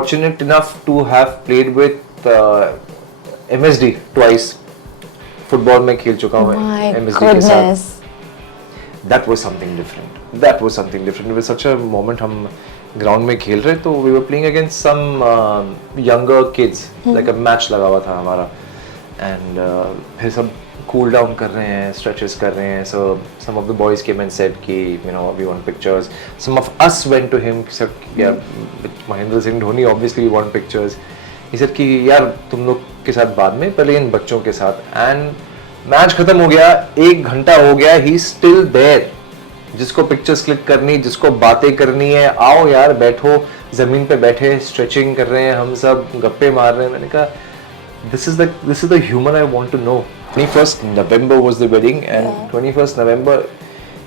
fortunate enough to have played with MSD twice. Football में खेल चुका हूँ MSD के साथ. That was something different. That was something different. It was such a moment. हम ground में खेल रहे तो we were playing against some younger kids. Like a match लगा हुआ था हमारा. And फिर सब cool down कर रहे हैं, stretches कर रहे हैं. So some of the boys came and said कि you know we want pictures. Some of us went to him. Said yeah, Mahendra Singh Dhoni obviously we want pictures. He said कि यार तुम लोग के साथ बाद में पहले इन बच्चों के साथ. And मैच खत्म हो गया, 1 घंटा हो गया, he still there. जिसको पिक्चर्स क्लिक करनी, जिसको बातें करनी है, आओ यार बैठो. जमीन पे बैठे स्ट्रेचिंग कर रहे हैं, हम सब गप्पे मार रहे हैं. मैंने कहा this is the human I want to know. 21st November was the wedding and 21st November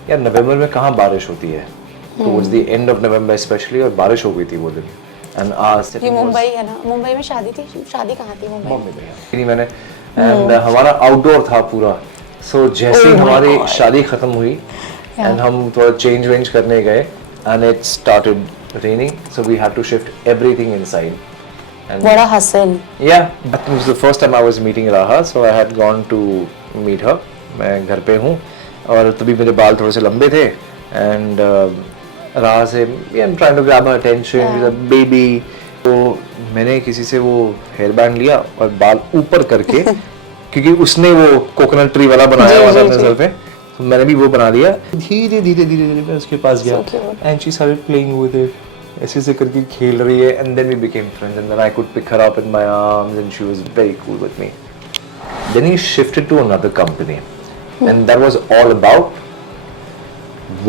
यार नवंबर में कहाँ बारिश होती है. Towards the end of November especially और बारिश हो गई थी वो दिन. And ये मुंबई है ना, मुंबई में शादी थी. शादी कहाँ थी मुंबई में? नहीं मैंने and हमारा आउटडोर था पूरा. So जैसे ही हमारी शादी खत्म हुई and हम थोड़ा चेंज वेंज करने गए and it started raining so we had to shift everything inside. And what a hustle. Yeah, but it was the first time I was meeting Raha, so I had gone to meet her. मैं घर पे हूँ और तभी मेरे बाल थोड़े से लंबे थे and Raha से I'm trying to grab her attention with a baby. तो मैंने किसी से वो हेयर बैंड लिया और बाल ऊपर करके क्योंकि उसने वो कोकोनट ट्री वाला बनाया हुआ था अपने सर पे, तो मैंने भी वो बना दिया. धीरे धीरे धीरे मैं उसके पास गया and she started playing with it. ऐसे से करके खेल रही है and then we became friends and then I could pick her up in my arms and she was very cool with me. Then he shifted to another company and that was all about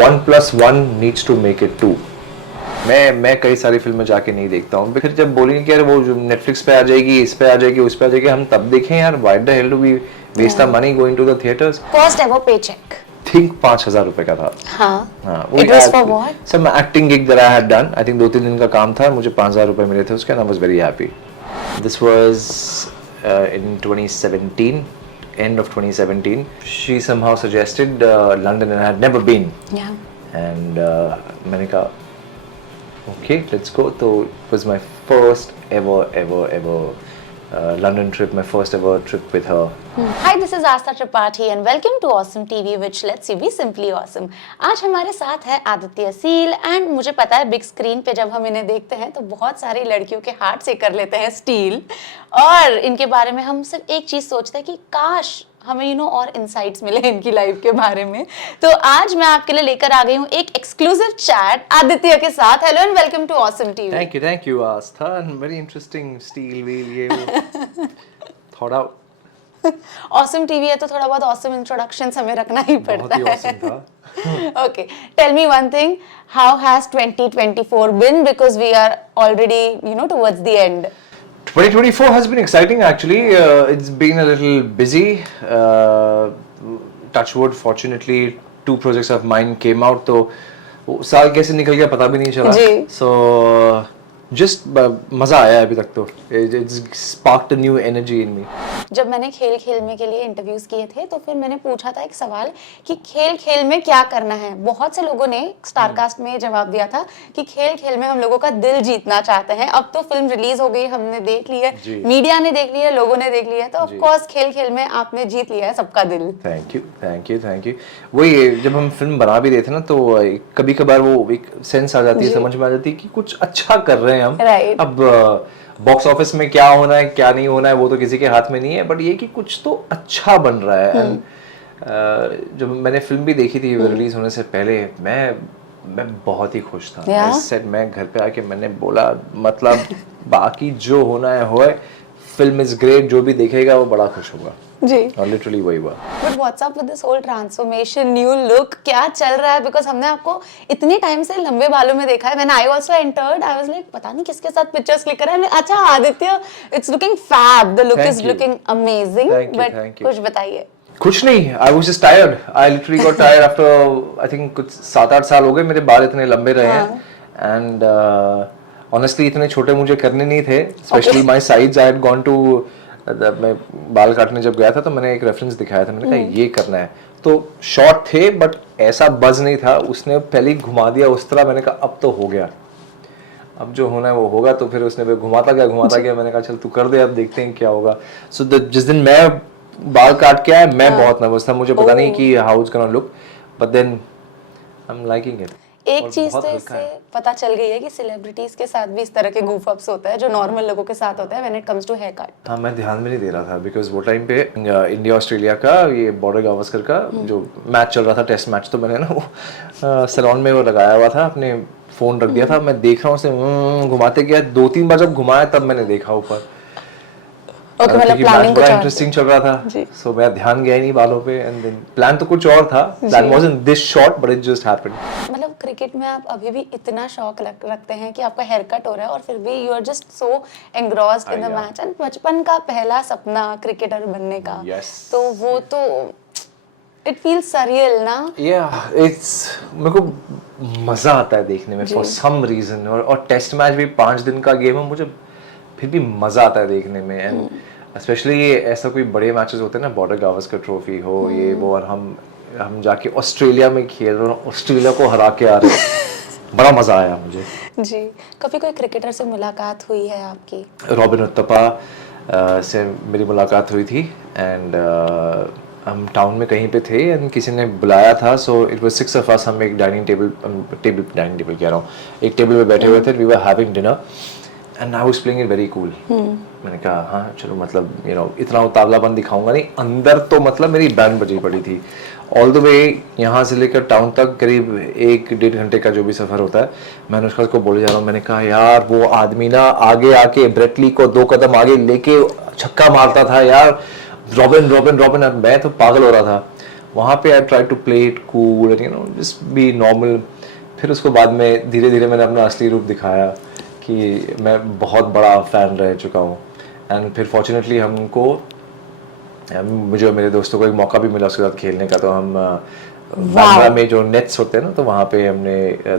1 + 1 needs to make it 2. मैं कई सारी फिल्में जाके नहीं देखता हूँ. फिर जब बोलेंगे कि यार वो जो नेटफ्लिक्स पे आ जाएगी, इस पे आ जाएगी, उस पे आ जाएगी, हम तब देखें यार. Why the hell do we waste our money going to the theaters? First ever paycheck. think 5,000 रुपए का था. हाँ. It was for what? Some acting gig that I had done. I think 2-3 दिन का काम था. मुझे 5,000 रुपए मिले थे उसके and I was very happy. This was in 2017, end of 2017. She somehow suggested London and I had never been. Yeah. And मैंने कहा okay, let's go. So it was my first ever London trip, my first ever trip with her. Hi, this is Astha Tripathi and welcome to Awesome TV, which lets you be simply awesome. आज हमारे साथ है Aditya seal and मुझे पता है big screen पे जब हम इन्हें देखते हैं तो बहुत सारी लड़कियों के हार्ट से कर लेते हैं स्टील और इनके बारे में हम सिर्फ एक चीज सोचते हैं कि काश हमें और इनसाइट्स मिले इनकी लाइफ के बारे में. तो आज मैं आपके लिए लेकर आ गई हूँ एक एक्सक्लूसिव चैट आदित्य के साथ. Hello and welcome to awesome TV. Thank you Aastha. Very interesting steel wheel ये थॉट आउट. ऑसम टीवी है तो थोड़ा बहुत ऑसम इंट्रोडक्शंस हमें रखना ही पड़ता है. बहुत ही ऑसम था. Okay, tell me one thing. How has 2024 been? Because we are already towards the end. 2024 has been exciting actually. It's been a little busy. Touch wood, fortunately 2 projects of mine came out, तो साल कैसे निकल गया पता भी नहीं चला. So just मजा आया अभी तक तो. It's sparked a new energy in me. जब मैंने खेल में के लिए इंटरव्यूज किए थे तो फिर मैंने पूछा था एक सवाल कि खेल में क्या करना है. बहुत से लोगों ने स्टारकास्ट में जवाब दिया था कि खेल में हम लोगों का दिल जीतना चाहते हैं. अब तो फिल्म रिलीज हो गई, हमने देख ली है, मीडिया ने देख ली है, लोगों ने देख लिया है, तो ऑफ कोर्स खेल में आपने जीत लिया है सबका दिल. Thank you. वही जब हम फिल्म बना भी रहे थे ना तो कभी कभार वो एक सेंस आ जाती है, समझ में आ जाती है कि कुछ अच्छा कर रहे हैं हम. अब बॉक्स ऑफिस में क्या होना है क्या नहीं होना है वो तो किसी के हाथ में नहीं है, बट ये कि कुछ तो अच्छा बन रहा है. एंड जब मैंने फिल्म भी देखी थी रिलीज होने से पहले मैं बहुत ही खुश था. I said, मैं घर पे आके मैंने बोला मतलब बाकी जो होना है होए, फिल्म इज ग्रेट, जो भी देखेगा वो बड़ा खुश होगा जी. और लिटरली वही हुआ. But what's up with this whole transformation, new look, क्या चल रहा है? बिकॉज हमने आपको इतनी टाइम से लंबे बालों में देखा है. When I also entered I was like पता नहीं किसके साथ पिक्चर्स क्लिक कर रहा है. अच्छा Aditya, it's looking fab, the look is looking amazing. But कुछ बताइए. कुछ नहीं, I was just tired. I literally got tired after I think कुछ 7-8 साल हो गए मेरे बाल इतने लंबे रहे हैं. एंड ऑनेस्टली इतने छोटे मुझे करने नहीं थे, specially my sides. I had gone to मैं बाल काटने जब गया था तो मैंने एक रेफरेंस दिखाया था, मैंने कहा ये करना है. तो शॉर्ट थे बट ऐसा बज नहीं था. उसने पहले ही घुमा दिया उस तरह. मैंने कहा अब तो हो गया. अब जो होना है वो होगा। तो फिर उसने फिर घुमाता गया, मैंने कहा चल तू कर दे, अब देखते हैं क्या होगा। सो जिस दिन मैं बाल काट के आया, मैं बहुत नर्वस था, मुझे पता नहीं कि how it's gonna look, but then I am liking it. एक चीज तो इससे पता चल गई है कि सेलिब्रिटीज के साथ भी इस तरह के goof ups होता है जो नॉर्मल लोगों के साथ होता है when it comes to hair cut. हाँ, मैं ध्यान भी नहीं दे रहा था बिकॉज वो टाइम पे इंडिया ऑस्ट्रेलिया का ये बॉर्डर गावस्कर का जो मैच चल रहा था, टेस्ट मैच, तो मैंने ना वो सैलून में वो लगाया हुआ था, अपने फोन रख दिया था, मैं देख रहा हूँ उसे घुमाते गया, 2-3 बार जब घुमाया तब मैंने देखा ऊपर। ओके, मतलब प्लानिंग बड़ा इंटरेस्टिंग चल रहा था, सो मैं ध्यान गया ही नहीं बालों पे, एंड देन प्लान तो कुछ और था, that wasn't this shot but it just happened. मतलब क्रिकेट में आप अभी भी इतना शौक रखते हैं कि आपका हेयर कट हो रहा है और फिर भी you are just so engrossed in the match, and बचपन का पहला सपना क्रिकेटर बनने का, तो वो तो इट फील्स सरियल ना। इट्स मेरे को मजा आता है देखने में फॉर सम रीजन, और टेस्ट मैच भी 5 दिन का गेम है, मुझे फिर भी मजा आता है देखने में, एंड स्पेशली ये ऐसा कोई बड़े मैचेस होते हैं ना, बॉर्डर गावस्कर ट्रॉफी हो ये वो, और हम जाके ऑस्ट्रेलिया में खेल रहे हैं, ऑस्ट्रेलिया को हरा के आ रहे हैं, बड़ा मजा आया मुझे जी। कभी कोई क्रिकेटर से मुलाकात हुई है आपकी? रॉबिन उत्तपा से मेरी मुलाकात हुई थी, एंड हम टाउन में कहीं पे थे एंड किसी ने बुलाया था, so it was 6 of us, हम एक डाइनिंग टेबल कह रहा हूँ, एक टेबल पे बैठे हुए थे, we were having dinner and I was playing it very cool. मैंने कहा हाँ चलो, मतलब यू नो इतना उतावलापन दिखाऊंगा नहीं, अंदर तो मतलब मेरी बैंड बजी पड़ी थी ऑल द वे, यहाँ से लेकर टाउन तक करीब 1-1.5 घंटे का जो भी सफर होता है, मैंने उसको बोले जा रहा हूँ, मैंने कहा यार वो आदमी ना आगे आके ब्रेटली को 2 कदम आगे लेके छक्का मारता था यार, रॉबिन रॉबिन रॉबिन, मैं तो पागल हो रहा था वहाँ पे। I try to play it cool and you know just be normal. फिर उसको बाद में धीरे धीरे मैंने अपना असली रूप दिखाया कि मैं बहुत बड़ा फ़ैन रह चुका हूँ, एंड फिर फॉर्चुनेटली मुझे और मेरे दोस्तों को एक मौका भी मिला उसके साथ खेलने का, तो हम बांद्रा में जो नेट्स होते हैं ना, तो वहाँ पे हमने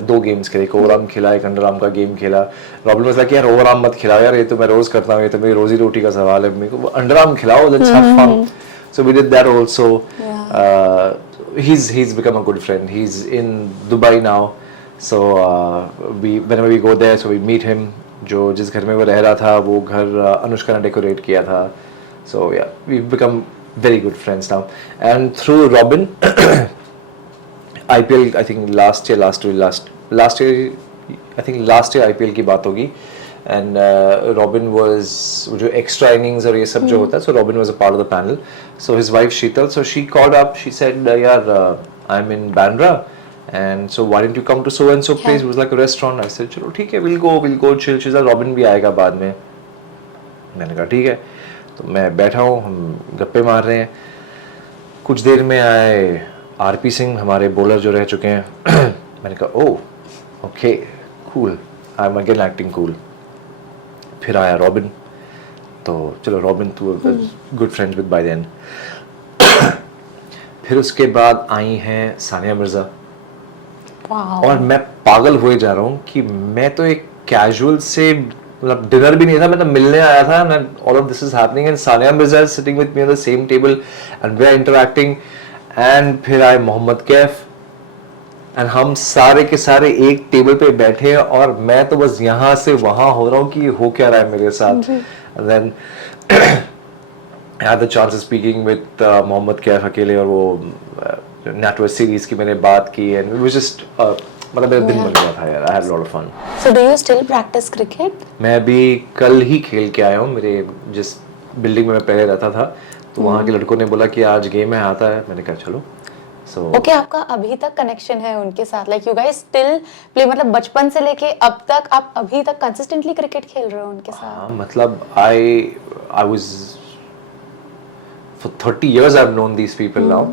2 गेम्स खेले, एक ओवरआर्म खेला, एक अंडरआर्म का गेम खेला। रॉबिन ने कहा कि यार ओवरआर्म मत खिलाओ यार, ये तो मैं रोज़ करता हूँ, ये तो मेरी रोजी रोटी का सवाल है, मेरे को अंडरआर्म खिलाओ, let's have fun. So we did that also. he's become a good friend, he's in Dubai now, so whenever we go there, so we meet him। जो जिस घर में वो रह रहा था वो घर अनुष्का ने डेकोरेट किया था, so yeah, we've become very good friends now, and through Robin IPL I think last year I think last year IPL की बात होगी, and Robin was जो extra innings और ये सब जो होता है, so Robin was a part of the panel, so his wife Sheetal, so she called up, she said यार I'm in Bandra and so why didn't you come to so and so place, it was like a restaurant। I said चलो ठीक है, we'll go chill, she said Robin भी आएगा बाद में। मैंने कहा ठीक है, तो मैं बैठा हूँ, हम गप्पे मार रहे हैं, कुछ देर में आए आरपी सिंह, हमारे बॉलर जो रह चुके हैं। मैंने कहा oh okay cool, I am again acting cool. फिर आया रॉबिन, तो चलो रॉबिन तू good friends with by then. फिर उसके बाद आई हैं सानिया मिर्जा, और मैं पागल हुए जा रहा हूँ कि मैं तो एक कैजुअल से मतलब डिनर भी नहीं था, मैं तो मिलने आया था, and all of this is happening and Sania Mirza is sitting with me on the same table and we are interacting. And फिर आए मोहम्मद कैफ, एंड हम सारे के सारे एक टेबल पे बैठे हैं, और मैं तो बस यहाँ से वहाँ हो रहा हूँ कि हो क्या रहा है मेरे साथ। And then I had the chance of speaking with Mohammad Kaif अकेले, और वो नेटवर्क सीरीज की मैंने बात की, एंड it was just मतलब मेरा दिन बन गया था यार, I had a lot of fun। So do you still practice cricket? मैं अभी कल ही खेल के आया हूँ, मेरे जिस बिल्डिंग में मैं पहले रहता था, तो वहाँ के लड़कों ने बोला कि आज गेम है, आता है, मैंने कहा चलो। ओके, आपका अभी तक कनेक्शन है उनके साथ, like you guys still play, मतलब बचपन से लेके अब तक आप अभी तक कंसिस्टेंटली क्रिकेट खेल रहे हो उनके साथ? हाँ, मतलब I was for 30 years I've known these people now।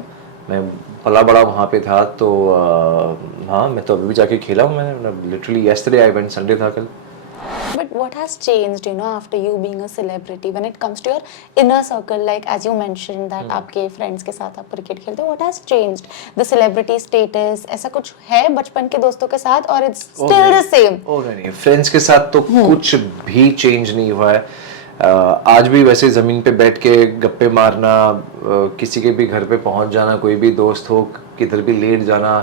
मैं पला बड़ा वहाँ पे था, तो हाँ मैं तो अभी भी जाके खेला हूँ, मैंने literally yesterday I went, Sunday था कल। But what has changed, you know, after you being a celebrity when it comes to your inner circle, like as you mentioned that आपके friends के साथ आप क्रिकेट खेलते हो, what has changed? The celebrity status, ऐसा कुछ है बचपन के दोस्तों के साथ, और it's still the same? नहीं, फ्रेंड्स के साथ तो कुछ भी चेंज नहीं हुआ है। आज भी वैसे ज़मीन पे बैठ के गप्पे मारना, किसी के भी घर पे पहुंच जाना, कोई भी दोस्त हो किधर भी लेट जाना,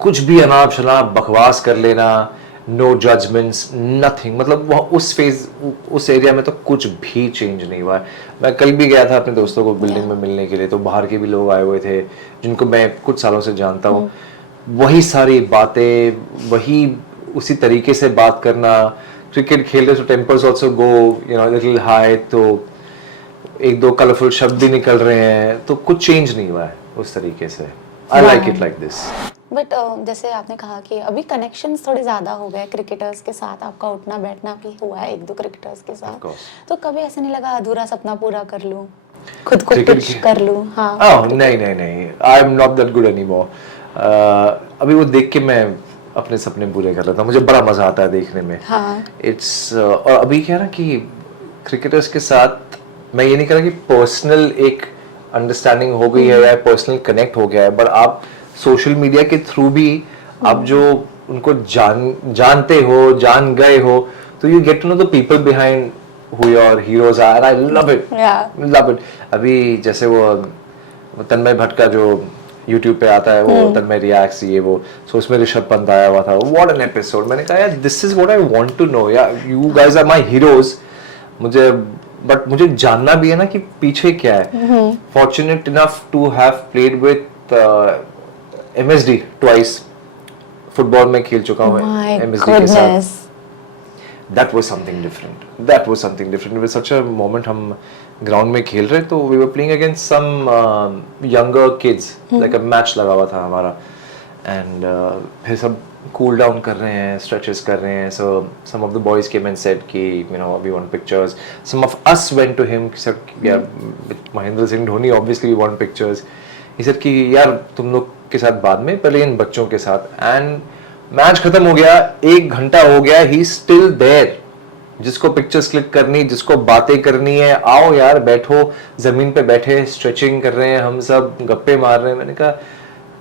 कुछ भी अनाप शनाप बकवास कर लेना, नो जजमेंट्स, नथिंग. मतलब वहाँ उस एरिया में तो कुछ भी चेंज नहीं हुआ है. मैं कल भी गया था अपने दोस्तों को बिल्डिंग में मिलने के लिए, तो बाहर के भी लोग आए हुए थे जिनको मैं कुछ सालों से जानता हूँ. वही सारी बातें, वही उसी तरीके से बात करना. क्रिकेट खेलते तो tempers also go little high, तो एक दो कलरफुल शब्द भी निकल रहे हैं, तो कुछ चेंज नहीं हुआ है उस तरीके से. I like it like this. But जैसे आपने कहा कि अभी कनेक्शंस थोड़े ज्यादा हो गए क्रिकेटर्स के साथ, आपका उठना बैठना भी हुआ है एक दो क्रिकेटर्स के साथ, तो कभी ऐसे नहीं लगा अधूरा सपना पूरा कर लूं, खुद को कुछ कर लूं? हाँ. नहीं, I am not that good anymore. अभी वो देख के मैं अपने सपने पूरे कर लेता हूँ. मुझे बड़ा मजा आता है देखने में. हाँ. इट्स और अभी क्या ना कि क्रिकेटर्स के साथ मैं ये नहीं कह रहा कि पर्सनल एक अंडरस्टैंडिंग हो गई है या पर्सनल कनेक्ट हो गया है, बट आप सोशल मीडिया के थ्रू भी आप जो उनको जानते हो, जान गए हो, तो you get to know the people behind who your heroes are, and I love it. Love it. अभी जैसे वो तन्मय भट्ट का जो YouTube पे आता है, वो तन्मय रिएक्ट्स, ये वो, सो उसमें ऋषभ पंत आया हुआ था. What an episode. मैंने कहा यार this is what I want to know. यार you guys are my heroes. मुझे जानना भी है ना कि पीछे क्या है. Fortunate enough to have played with MSD twice. Football में खेल चुका हूँ MSD के साथ. That was something different. It was such a moment. हम ग्राउंड में खेल रहे, तो we were playing against some younger kids. Like a match लगा हुआ था हमारा, and फिर सब cool down कर रहे हैं, stretches कर रहे हैं. So some of the boys came and said कि we want pictures. Some of us went to him, said यार Mahendra Singh Dhoni, obviously we want pictures. He said कि यार तुम लोग के साथ बाद में, पहले इन बच्चों के साथ. And मैच खत्म हो गया, 1 घंटा हो गया, ही स्टिल देयर. जिसको पिक्चर्स क्लिक करनी, जिसको बातें करनी है, आओ यार बैठो. जमीन पे बैठे स्ट्रेचिंग कर रहे हैं, हम सब गप्पे मार रहे हैं. मैंने कहा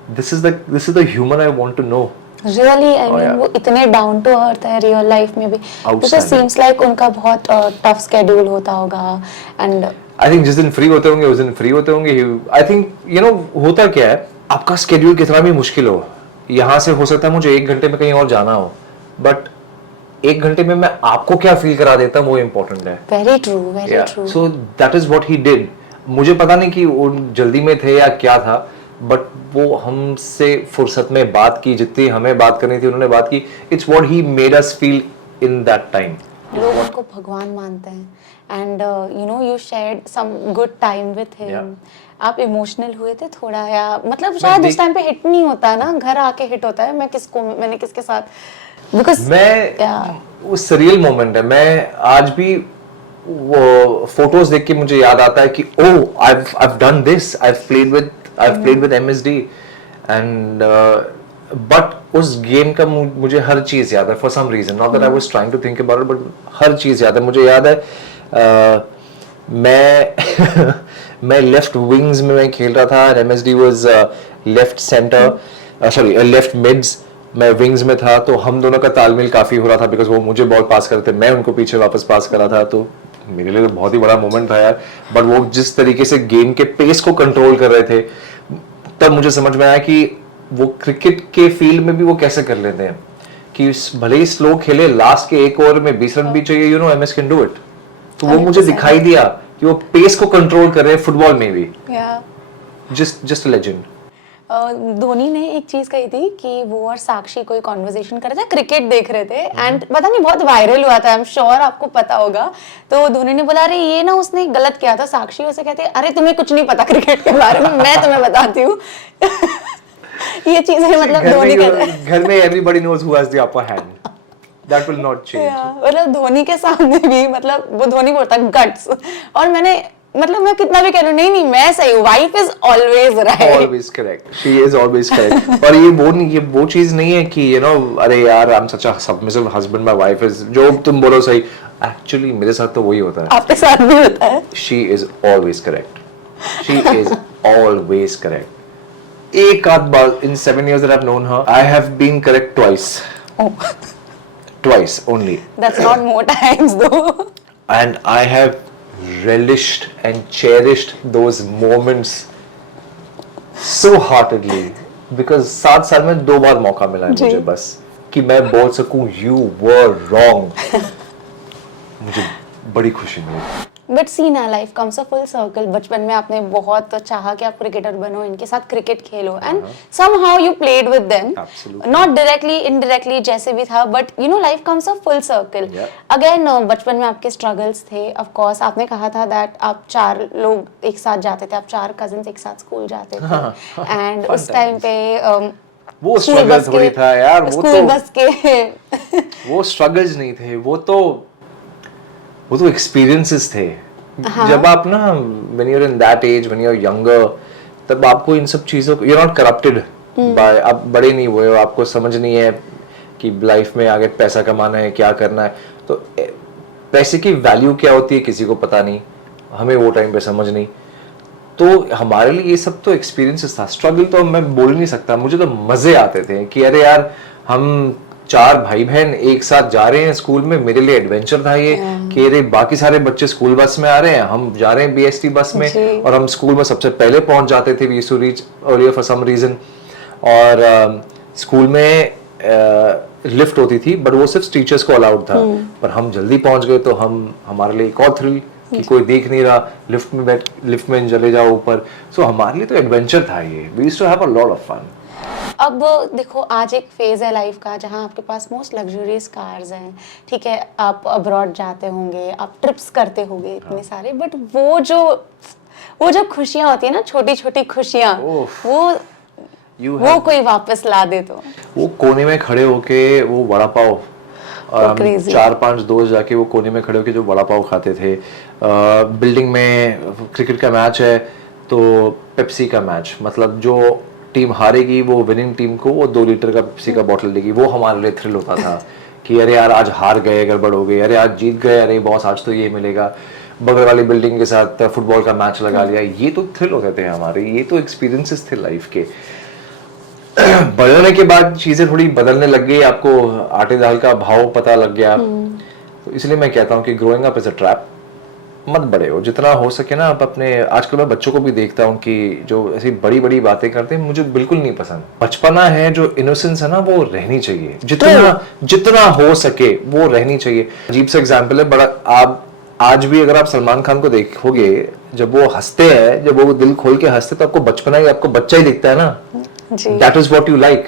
this is the human I want to know. Really, I mean वो इतने डाउन टू अर्थ है रियल लाइफ में भी. बिकॉज़ सीम्स लाइक उनका बहुत टफ स्केड्यूल होता होगा. एंड आई थिंक जिस दिन फ्री होते होंगे उस दिन फ्री होते होंगे. आई थिंक होता क्या है, आपका स्केड्यूल कितना भी मुश्किल हो, यहाँ से हो सकता है मुझे 1 घंटे में कहीं और जाना हो, बट 1 घंटे में मैं आपको क्या फील करा देता हूँ वो इम्पोर्टेंट है. Very true. So that is what he did. मुझे पता नहीं कि वो जल्दी में थे या क्या था, बट वो हमसे फुर्सत में बात की, जितनी हमें बात करनी थी उन्होंने बात की. It's what he made us feel in that time. लोग उनको भगवान मानते हैं. And you shared some good time with him. आप इमोशनल हुए थे थोड़ा, या मतलब शायद उस टाइम पे हिट नहीं होता ना, घर आके हिट होता है. मैंने किसके साथ, बिकॉज़ वो सरियल मोमेंट है. मैं आज भी वो फोटोज देख के मुझे याद आता है कि oh I've done this, I've played with MSD, and but उस गेम का मुझे हर चीज याद है for some reason. Not that I was trying to think about it, but हर चीज याद है. मुझे याद है मैं लेफ्ट विंग्स में मैं खेल रहा था, MSD was left centre, sorry left mids, मैं विंग्स में था. तो हम दोनों का तालमेल काफी हो रहा था, बिकॉज वो मुझे बॉल पास करते, मैं उनको पीछे वापस पास कर रहा था. तो मेरे लिए बहुत ही बड़ा मोमेंट था यार. बट वो जिस तरीके से गेम के पेस को कंट्रोल कर रहे थे, तब मुझे समझ में आया कि वो क्रिकेट के फील्ड में भी वो कैसे कर लेते हैं कि भले ही स्लो खेले, लास्ट के 1 ओवर में 20 रन भी चाहिए, MS कैन डू इट. तो वो मुझे दिखाई दिया कि वो पेस को कंट्रोल कर रहे हैं फुटबॉल में भी. Just legend. धोनी ने एक चीज कही थी कि वो और साक्षी कोई कॉन्वर्सेशन कर रहे थे, क्रिकेट देख रहे थे, एंड पता नहीं बहुत वायरल हुआ था, आई एम श्योर आपको पता होगा. तो धोनी ने बोला अरे ये ना उसने गलत किया था. साक्षी उसे कहती है अरे तुम्हें कुछ नहीं पता क्रिकेट के बारे में, मैं तुम्हें बताती हूँ. ये चीजें मतलब धोनी कहते हैं घर में everybody knows who has the upper hand. That will not change. मतलब धोनी के सामने भी मतलब वो धोनी बोलता है गट्स. और मैंने मतलब मैं कितना भी कह लूं, नहीं मैं सही हूँ, wife is always right, always correct, she is always correct. और ये वो चीज नहीं है कि अरे यार I am such a submissive husband, my wife is, जो तुम बोलो सही. एक्चुअली मेरे साथ तो वही होता है, आपके साथ भी होता है. She is always correct, she is always correct. एक आध बार इन 7 years that I've known her, I have been correct twice. Twice only. That's not more times though. And I have relished and cherished those moments so heartedly, because 7 साल में 2 बार मौका मिला है मुझे बस. कि मैं बोल सकूं यू वर रॉन्ग, मुझे बड़ी खुशी मिली। बट सी ना, life comes a full circle. बचपन में आपने बहुत चाहा कि आप क्रिकेटर बनो, इनके साथ cricket Khelo, and somehow you played with them, not directly indirectly जैसे भी था, but you know life comes a full circle. Again बचपन में आपके स्ट्रगल्स थे, ऑफ कोर्स आपने कहा था दैट आप 4 लोग एक साथ जाते थे, आप 4 कजिन्स एक साथ स्कूल जाते थे, एंड उस टाइम पे वो स्ट्रगल थोड़ी था यार, वो स्कूल बस के वो स्ट्रगल्स नहीं थे, वो तो एक्सपीरियंसेस थे। जब आप ना when you're in that age, when you're younger, तब आपको इन सब चीज़ों को, you're not corrupted by, आप बड़े नहीं हुए हो, आपको समझ नहीं है कि लाइफ में आगे पैसा कमाना है, क्या करना है, तो पैसे की वैल्यू क्या होती है किसी को पता नहीं, हमें वो टाइम पे समझ नहीं, तो हमारे लिए ये सब तो एक्सपीरियंसेस था। स्ट्रगल तो मैं बोल नहीं सकता, मुझे तो मजे आते थे कि अरे यार हम 4 भाई बहन एक साथ जा रहे हैं स्कूल में, मेरे लिए एडवेंचर था ये कि अरे बाकी सारे बच्चे स्कूल बस में आ रहे हैं, हम जा रहे हैं बीएसटी बस में, और हम स्कूल में सबसे पहले पहुंच जाते थे, we used to reach earlier for some reason. और स्कूल में लिफ्ट होती थी बट वो सिर्फ टीचर्स को अलाउड था, पर हम जल्दी पहुंच गए तो हमारे लिए एक और थ्रिल कि कोई देख नहीं रहा, लिफ्ट में चले जाओ ऊपर। सो हमारे लिए तो एडवेंचर था ये, we used to have a lot of fun. अब देखो आज एक फेज है लाइफ का जहाँ आपके पास मोस्ट लग्जरियस कार्स हैं, ठीक है, आप अब्रॉड जाते होंगे, आप ट्रिप्स करते होंगे इतने सारे, बट वो जो खुशियाँ होती है ना, छोटी छोटी खुशियाँ, वो कोई वापस ला दे तो वो कोने में खड़े होके वो वड़ा पाव, 4-5 दोस्त जाके वो कोने में खड़े होके जो वड़ा पाव खाते थे, बिल्डिंग में क्रिकेट का मैच है तो पेप्सी का मैच, मतलब जो टीम हारेगी वो विनिंग टीम को वो 2 लीटर का पेप्सी का बॉटल देगी, वो हमारे लिए थ्रिल होता था कि अरे यार आज हार गए, गड़बड़ हो गई, अरे आज जीत गए, अरे बॉस आज तो ये मिलेगा, बगल वाली बिल्डिंग के साथ फुटबॉल का मैच लगा लिया, ये तो थ्रिल होते थे हमारे, ये तो एक्सपीरियंसेस थे लाइफ के। बड़े होने के बाद चीजें थोड़ी बदलने लग गई, आपको आटे दाल का भाव पता लग गया, तो इसलिए मैं कहता हूँ कि growing up is a trap, मत बड़े हो, जितना हो सके ना आप अपने, आजकल मैं बच्चों को भी देखता हूँ कि जो ऐसी बड़ी बड़ी बातें करते हैं, मुझे बिल्कुल नहीं पसंद। बचपना है, जो इनोसेंस है ना, वो रहनी चाहिए, जितना हो सके वो रहनी चाहिए। अजीब सा एग्जाम्पल है, बड़ा आप आज भी अगर आप सलमान खान को देखोगे, जब वो हंसते हैं, जब वो दिल खोल के हंसते, तो आपको बचपना ही, आपको बच्चा ही दिखता है ना, that is what you like.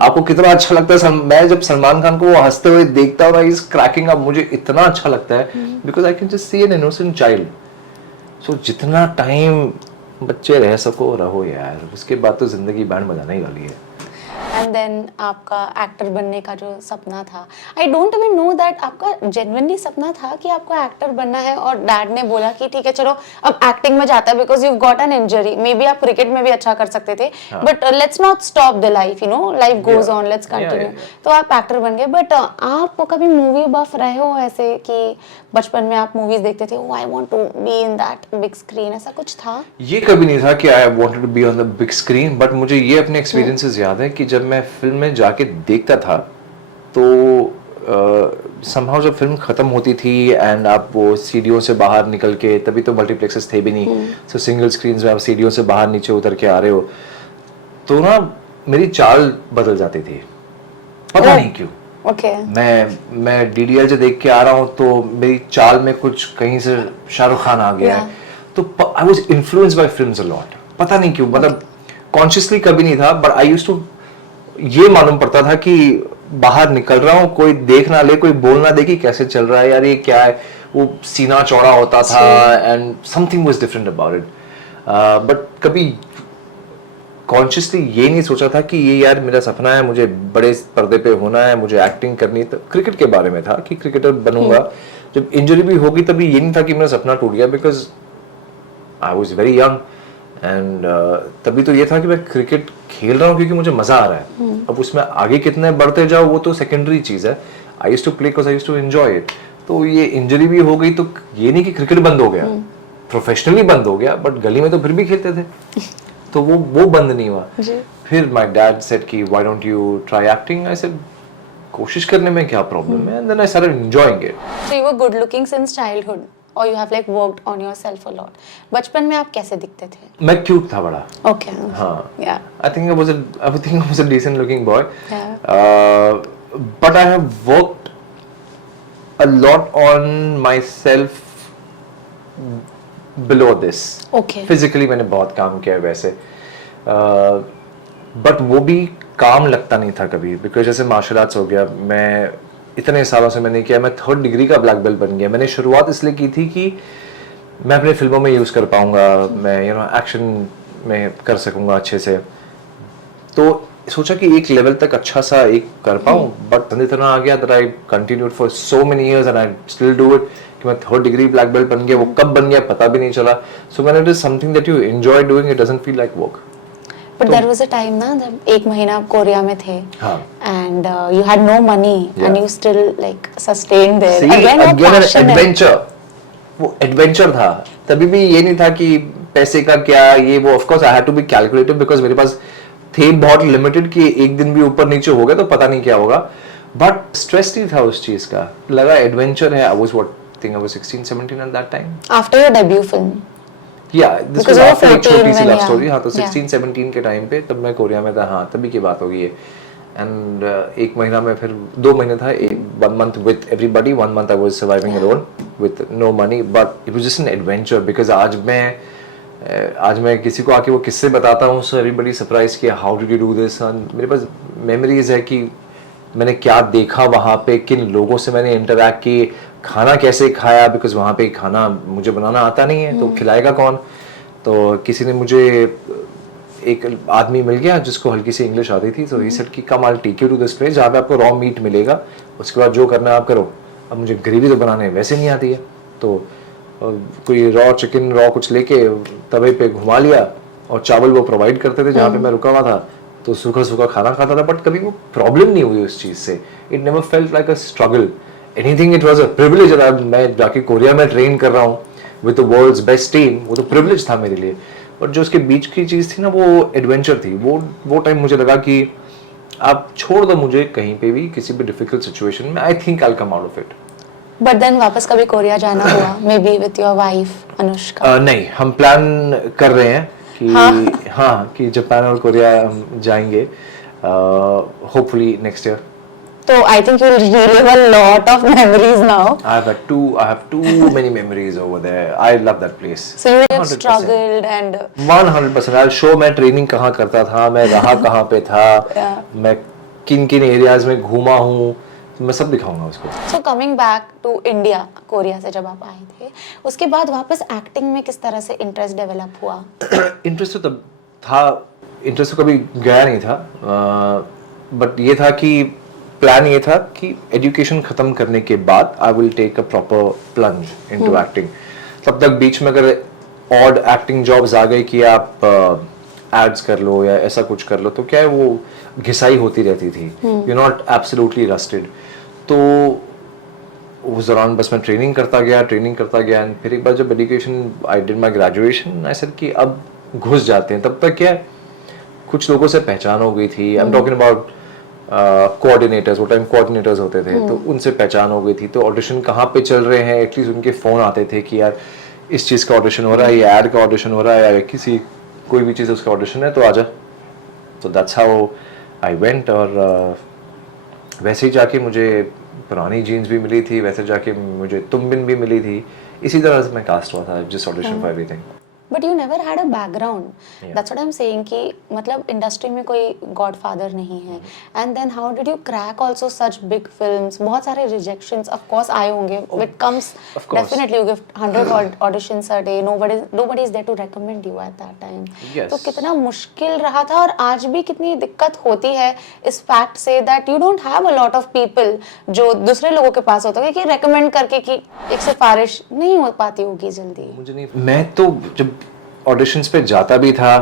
आपको कितना अच्छा लगता है, मैं जब सलमान खान को वो हंसते हुए देखता हूँ, इज क्रैकिंग अप, मुझे इतना अच्छा लगता है, because I can just see an innocent child. So जितना टाइम बच्चे रह सको रहो यार, उसके बाद तो जिंदगी बैंड बजाने ही वाली है। एंड देन आपका एक्टर बनने का जो सपना था, I don't even know that आपका जेन्युइनली सपना था कि आपको एक्टर बनना है, और डैड ने बोला कि ठीक है चलो अब एक्टिंग में जाता है because you got an injury, may be आप क्रिकेट में भी अच्छा कर सकते थे, but let's not stop the life, you know life goes on, let's continue. तो आप एक्टर बन गए, बट आप कभी मूवी बफ रहे हो ऐसे कि बचपन में आप मूवीज देखते थे, I want to be in that big screen, ऐसा कुछ था? ये कभी नहीं था कि I wanted to be on the big screen, but मुझे ये अपने एक्सपीरियंसेस याद है कि जब मैं फिल्म में जाके देखता था तो somehow जब फिल्म खत्म होती थी एंड आप वो सीढ़ियों से बाहर निकल के, तभी तो मल्टीप्लेक्सेस थे भी नहीं, सो सिंगल स्क्रीन्स में आप सीढ़ियों से बाहर नीचे उतर के आ रहे हो, तो ना मेरी चाल बदल जाती थी, पता नहीं क्यों। मैं डीडीएल से देख के आ रहा हूँ तो मेरी चाल में कुछ कहीं से शाहरुख खान आ गया है, तो I was influenced by films a lot, पता नहीं क्यों, मतलब कॉन्शियसली कभी नहीं था, बट आई यूज्ड टू, ये मालूम पड़ता था कि बाहर निकल रहा हूँ, कोई देख ना ले, कोई बोल ना दे कि कैसे चल रहा है यार, ये क्या है, वो सीना चौड़ा होता था and something was different about it, but कभी कॉन्शियसली ये नहीं सोचा था कि ये यार मेरा सपना है, मुझे बड़े पर्दे पे होना है, मुझे एक्टिंग करनी है। तो क्रिकेट के बारे में था कि क्रिकेटर बनूंगा, जब इंजरी भी होगी तभी ये नहीं था कि मेरा सपना टूट गया, because I was very young and तभी तो ये था कि मैं क्रिकेट खेल रहा हूँ क्योंकि मुझे मजा आ रहा है, अब उसमें आगे कितने बढ़ते जाओ वो तो सेकेंडरी चीज है, I used to play because I used to enjoy it. तो ये इंजरी भी हो गई तो ये नहीं कि क्रिकेट बंद हो गया, प्रोफेशनली बंद हो गया, बट गली में तो फिर भी खेलते थे, तो वो बंद नहीं हुआ। फिर माय डैड सेड कि why don't you try acting, I said कोशिश करने में क्या प्रॉब्लम है, and then I started enjoying it. So you were good looking since childhood और you have like worked on yourself a lot. बचपन में आप कैसे दिखते थे? मैं क्यूट था बड़ा। ओके, हाँ, yeah I think I was a decent looking boy. but I have worked a lot on myself below this. Okay. Physically मैंने बहुत काम किया है वैसे, बट वो भी काम लगता नहीं था कभी, बिकॉज जैसे मार्शल आर्ट्स हो गया, मैं इतने सालों से मैंने किया, मैं 3rd डिग्री का ब्लैक बेल्ट बन गया. मैंने शुरुआत इसलिए की थी कि मैं अपने फिल्मों में यूज़ कर पाऊंगा, मैं एक्शन में कर सकूंगा अच्छे से. तो सोचा कि एक लेवल तक अच्छा सा एक कर पाऊँ, बट इतना आ गया that I continued for so many years and I still do it कि मैं 3rd डिग्री ब्लैक बेल्ट बन गया. वो कब बन गया पता भी नहीं चला. So when it is something that you enjoy doing, it doesn't feel like work. But there was a time ना जब 1 महीना आप कोरिया में थे, हाँ, and you had no money and you still like sustain there. Again adventure. वो adventure था. तभी भी ये नहीं था कि पैसे का क्या ये वो. Of course I had to be calculative because मेरे पास थे बहुत लिमिटेड कि एक दिन भी ऊपर नीचे हो गया तो पता नहीं क्या होगा. बट स्ट्रेस नहीं था उस चीज का, लगा एडवेंचर है. I was what think I was 16 17 eight that time. After your debut film. या दिस वाज आफ्टर एक छोटी सी लव yeah. स्टोरी. हाँ, तो Yeah. 16 17 के टाइम पे तब मैं कोरिया में था. हाँ, तभी की बात होगी ये. एंड 1 महीना में, फिर 2 महीने था, 1 month with everybody, 1 month I was surviving alone with no money, but it was just an adventure because आज मैं किसी को आके वो किस्से बताता हूँ, सो एवरीबॉडी सरप्राइज किया, how did you do this. मेरे पास मेमोरीज है कि मैंने क्या देखा वहाँ पे, किन लोगों से मैंने इंटरैक्ट किए, खाना कैसे खाया, बिकॉज वहाँ पे खाना मुझे बनाना आता नहीं है, तो खिलाएगा कौन. तो किसी ने मुझे, एक आदमी मिल गया जिसको हल्की सी इंग्लिश आती थी, तो ही सेड कि come I will take you to this place जहाँ पे आपको रॉ मीट मिलेगा, उसके बाद जो करना है आप करो. अब मुझे ग्रेवी तो बनाने वैसे नहीं आती है, तो कोई रॉ चिकन रॉ कुछ लेके तवे पे घुमा लिया, और चावल वो प्रोवाइड करते थे जहाँ पे मैं रुका हुआ था, तो सूखा सूखा खाना खाता था. बट कभी वो प्रॉब्लम नहीं हुई उस चीज़ से. It never felt like a struggle anything. It was a privilege. मैं जाके कोरिया में ट्रेन कर रहा हूँ with the world's best team, वो तो प्रिविलेज था मेरे लिए. बट जो उसके बीच की चीज़ थी ना, वो एडवेंचर थी. वो टाइम मुझे लगा कि आप छोड़ दो मुझे कहीं पे भी, किसी भी डिफिकल्ट सिचुएशन में, I think I will come out of it. But then वापस कभी कोरिया जाना हुआ, maybe with your wife Anushka? नहीं, हम प्लान कर रहे हैं कि हाँ कि जापान और कोरिया हम जाएंगे, hopefully next year. So I think you'll relive a lot of memories now. I have too many memories over there. I love that place. So you have struggled and 100%. I'll show मैं training कहाँ करता था, मैं रहा कहाँ पे था, मैं किन किन एरियाज में घूमा हूँ, मैं सब दिखाऊंगा उसको. So coming back to India, Korea से जब आप आए थे, उसके बाद वापस एक्टिंग में किस तरह से इंटरेस्ट डेवलप हुआ? इंटरेस्ट तो तब था, इंटरेस्ट तो कभी गया नहीं था, बट ये था कि प्लान ये था कि एजुकेशन खत्म करने के बाद I will take a proper plunge into acting. तब तक बीच में अगर ऑड एक्टिंग जॉब्स आ गई कि आप एड्स कर लो या ऐसा कुछ कर लो, तो क्या है वो घिसाई होती रहती थी. You not absolutely rusted. तो उस दौरान बस मैं ट्रेनिंग करता गया एंड फिर एक बार जब education I did my graduation, I said कि अब घुस जाते हैं. तब तक क्या है, कुछ लोगों से पहचान हो गई थी. I am talking about coordinators, वो टाइम कोऑर्डिनेटर्स होते थे, तो उनसे पहचान हो गई थी. तो ऑडिशन कहाँ पे चल रहे हैं, एटलीस्ट उनके फ़ोन आते थे कि यार इस चीज़ का ऑडिशन हो रहा है, ये ऐड का ऑडिशन हो रहा है, या किसी कोई भी चीज़ उसका ऑडिशन है, तो आजा. तो दैट्स हाउ आई वेंट. और वैसे ही जाके मुझे पुरानी जीन्स भी मिली थी, वैसे जाके मुझे तुम बिन भी मिली थी. इसी तरह से मैं कास्ट हुआ था, जिस audition for everything. But you never had a background. That's what I am saying कि मतलब इंडस्ट्री में कोई गॉडफादर नहीं है. And then how did you crack also such big films? बहुत सारे रिजेक्शंस ऑफ कोर्स आए होंगे. It comes definitely. You give 100 auditions a day. Nobody is there to recommend you at that time. तो कितना मुश्किल रहा था, और आज भी कितनी दिक्कत होती है इस fact say that you don't have a lot of people जो दूसरे लोगों के पास होता है कि रेकमेंड करके कि एक सिफारिश नहीं हो पाती होगी जल्दी. मुझे नहीं, मैं तो जब ऑडिशंस पे जाता भी था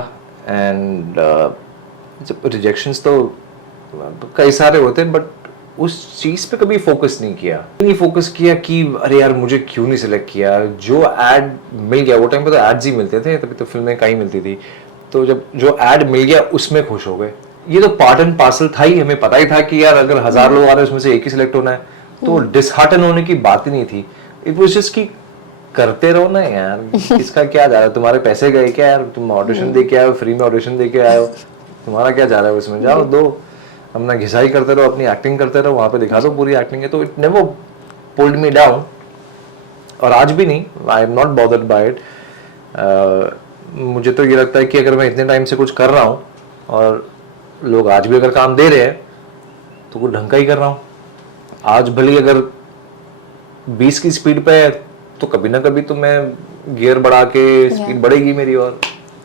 एंड जब रिजेक्शंस तो कई सारे होते हैं, बट उस चीज़ पे कभी फोकस नहीं किया कि अरे यार मुझे क्यों नहीं सिलेक्ट किया. जो ऐड मिल गया, वो टाइम पे तो एड्स ही मिलते थे, तभी तो फिल्में कहीं मिलती थी. तो जब जो ऐड मिल गया उसमें खुश हो गए. ये तो पार्ट एंड पार्सल था ही. हमें पता ही था कि यार अगर 1000 लोग आ रहे हैं उसमें से एक ही सिलेक्ट होना है, तो डिसहार्टन होने की बात ही नहीं थी. इट वाज जस्ट कि करते रहो ना यार, किसका क्या जा रहा है, तुम्हारे पैसे गए क्या यार, तुम ऑडिशन दे के आए हो, फ्री में ऑडिशन दे के आए हो, तुम्हारा क्या जा रहा है उसमें, जाओ दो. अपना घिसाई करते रहो, अपनी एक्टिंग करते रहो, वहाँ पे दिखा दो पूरी एक्टिंग है, तो it never pulled me down, और आज भी नहीं, I am not bothered by it. मुझे तो ये लगता है कि अगर मैं इतने टाइम से कुछ कर रहा हूँ और लोग आज भी अगर काम दे रहे हैं तो कुछ ढंग का ही कर रहा हूँ। आज भले अगर 20 की स्पीड पे है तो कभी ना कभी तो मैं गियर बढ़ा के स्पीड बढ़ेगी मेरी, और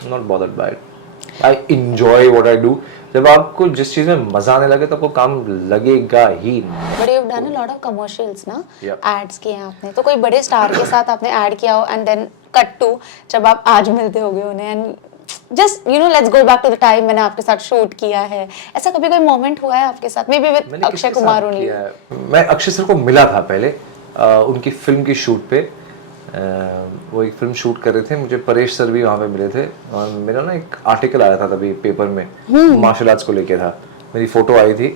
not bothered by it. I enjoy what I do. जब आपको जिस चीज में मजा आने लगे तो आपको काम लगेगा ही। But you have done a lot of commercials ना, Yeah. एड्स किए हैं आपने, तो कोई बड़े स्टार के साथ आपने ऐड किया हो एंड देन कट टू जब आप आज मिलते होगे उन्हें, and just you know let's go back to the time मैंने आपके साथ शूट किया है, ऐसा कभी कोई मोमेंट हुआ है आपके साथ, may be with Akshay Kumar only? मैं अक्षय सर को मिला था पहले उनकी फिल्म की शूट पे। वो एक फिल्म शूट कर रहे थे, मुझे परेश सर भी वहाँ पे मिले थे, और मेरा ना एक आर्टिकल आया था तभी पेपर में, मार्शल आर्ट्स को लेके था, मेरी फोटो आई थी,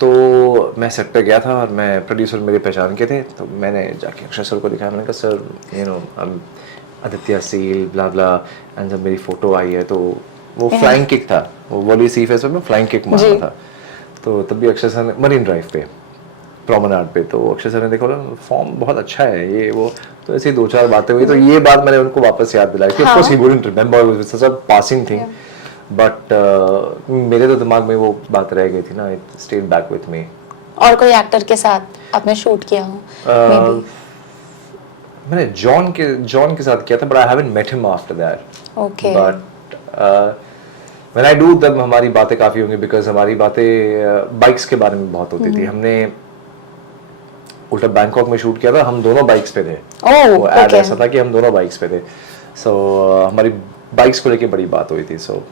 तो मैं सेट पे गया था और मैं प्रोड्यूसर मेरे पहचान के थे, तो मैंने जाके अक्षय सर को दिखाया, मैंने कहा sir you know Aditya seal blah blah, and जब मेरी फोटो आई है तो वो फ्लाइंग किक था, वो बॉडी सी फेस में फ्लाइंग किक मारा था, तो तब भी अक्षय सर ने मरीन ड्राइव पे प्रोमेनाड पे, तो अक्षय सर ने देखा फॉर्म बहुत अच्छा है ये वो, तो ऐसी 2-4 बातें हुई, तो ये बात मैंने उनको वापस याद दिलाई कि of course he wouldn't remember, it was such a passing thing, but मेरे तो दिमाग में वो बात रह गई थी ना, it stayed back with me. और कोई एक्टर के साथ आपने शूट किया हो? मैंने जॉन के साथ किया था, but I haven't met him after that. Okay. But when I do तब हमारी बातें काफी होंगी, बिकॉज हमारी बातें बाइक्स के बारे में बहुत होती थी। हमने उल्टा बैंकॉक में शूट किया था, हम दोनों बाइक्स पे थे। वो ऐड ऐसा था कि हम दोनों बाइक्स पे थे, सो हमारी बाइक्स को लेके बड़ी बात हुई थी। सो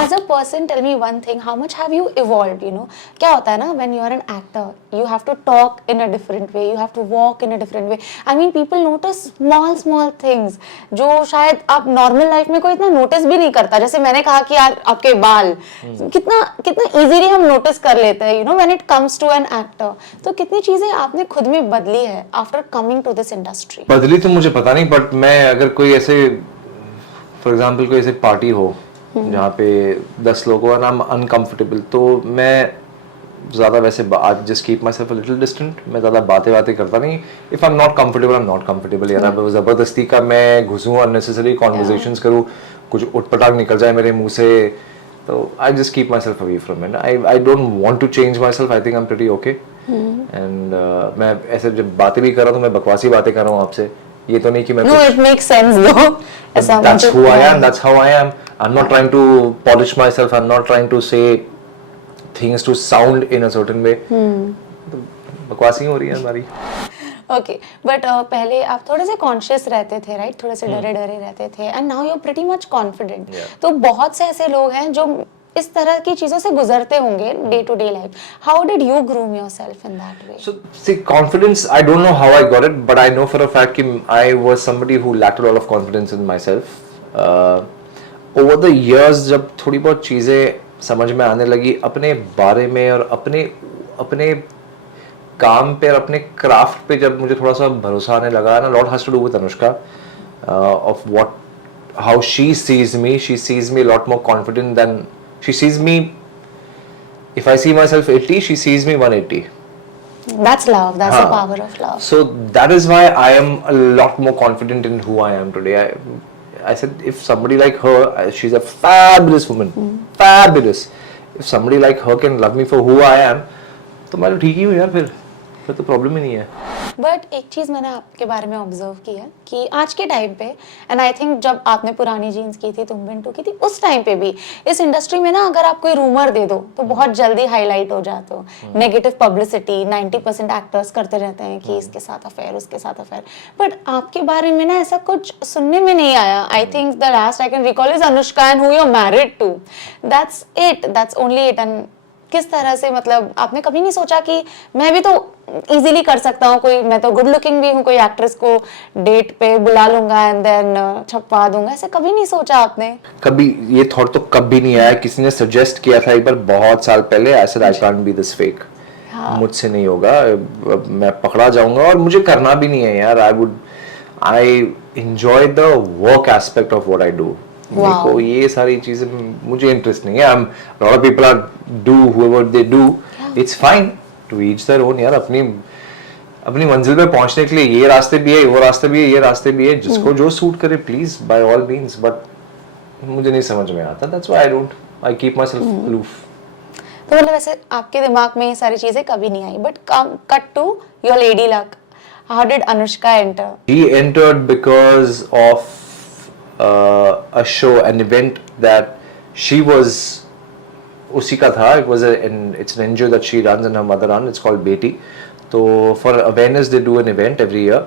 As a person, tell me one thing, how much have you evolved, you know? क्या होता है ना, when you are an actor, you have to talk in a different way, you have to walk in a different way. I mean, people notice small things, जो शायद आप normal life में कोई इतना notice भी नहीं करता। जैसे मैंने कहा कि यार आपके बाल, कितना easily हम notice कर लेते हैं, you know, when it comes to an actor. तो कितनी चीजें आपने खुद में बदली है after coming to this industry? बदली तो मुझे पता नहीं, बट मैं अगर कोई ऐसे, फॉर एग्जाम्पल कोई ऐसे पार्टी हो जहाँ पे 10 लोग हो और आई एम अनकंफर्टेबल, तो मैं ज़्यादा वैसे आज just keep my self a little distant, मैं ज़्यादा बातें करता नहीं। If I am not comfortable, I am not comfortable. यार अब ज़बरदस्ती का मैं घुसूँ, अननेसेसरी कॉन्वर्जेशंस करूँ, कुछ उठपटांग निकल जाए मेरे मुंह से, तो I just keep myself away from it. I don't want to change myself, I think I am pretty okay. And मैं ऐसे जब बातें भी कर रहा हूँ तो मैं बकवासी बातें कर रहा हूँ आपसे, ये तो नहीं कि मैं No, it makes sense though. That's who I am, that's how I am. I'm not trying to polish myself, I'm not trying to say things to sound in a certain way. बकवासी हो रही है हमारी। Okay, but पहले आप थोड़े से conscious रहते थे, राइट? थोड़े से डरे रहते थे, and now you are pretty much confident. तो बहुत से ऐसे लोग हैं जो इस तरह की चीजों से गुजरते होंगे day to day life. How did you groom yourself in that way? So see, confidence, I don't know how I got it, but I know for a fact कि I was somebody who lacked a lot of confidence in myself. Over the years जब थोड़ी बहुत चीजें समझ में आने लगी अपने बारे में और अपने काम पे और अपने क्राफ्ट पे, जब मुझे थोड़ा सा भरोसा आने लगा ना, lot has to do with Anushka, of how she sees me. She sees me a lot more confident than she sees me. If I see myself 80, she sees me 180. That's love. That's the power of love. So that is why I am a lot more confident in who I am today. I said, if somebody like her, she's a fabulous woman, fabulous. If somebody like her can love me for who I am, तो मैं तो ठीक ही हूँ यार, फिर तो problem ही नहीं है। बट एक चीज मैंने आपके बारे में ऑब्जर्व की है कि आज के टाइम पे, एंड आई थिंक जब आपने पुरानी जीन्स की थी, तुम बिंटू की थी, उस टाइम पे भी इस इंडस्ट्री में ना, अगर आप कोई रूमर दे दो तो बहुत जल्दी हाईलाइट हो जाते हो। नेगेटिव पब्लिसिटी 90% एक्टर्स करते रहते हैं कि इसके साथ अफेयर, उसके साथ अफेयर, बट आपके बारे में ना ऐसा कुछ सुनने में नहीं आया। I think the last I can recall is Anushka and who you are married to, that's it, that's only it. And किस तरह से, मतलब आपने कभी नहीं सोचा कि मैं भी तो इजीली कर सकता हूँ, कोई, मैं तो गुड लुकिंग भी हूँ, कोई एक्ट्रेस को डेट पे बुला लूंगा एंड देन छपवा दूंगा, ऐसे कभी नहीं सोचा आपने? कभी ये थॉट तो कभी नहीं आया। किसी ने सजेस्ट किया था एक बार बहुत साल पहले, I said I can't be this fake, मुझसे नहीं होगा, मैं पकड़ा जाऊंगा, और मुझे करना भी नहीं है यार। I enjoy the work aspect of what I do. मेरे को ये सारी चीजें मुझे इंटरेस्ट नहीं है. A lot of people are do whoever they do. It's fine to each their own यार. अपनी मंजिल पे पहुंचने के लिए ये रास्ते भी है, वो रास्ते भी है, ये रास्ते भी है. जिसको जो सूट करे please by all means. But मुझे नहीं समझ में आता. That's why I keep myself aloof. तो मतलब वैसे आपके दिमाग में ये सारी चीजें कभी नहीं आई. But cut to your lady luck. How did Anushka enter? She entered because of a show, an event that she was. उसी का था. It's an NGO that she runs and her mother runs. It's called Beti. तो for awareness they do an event every year.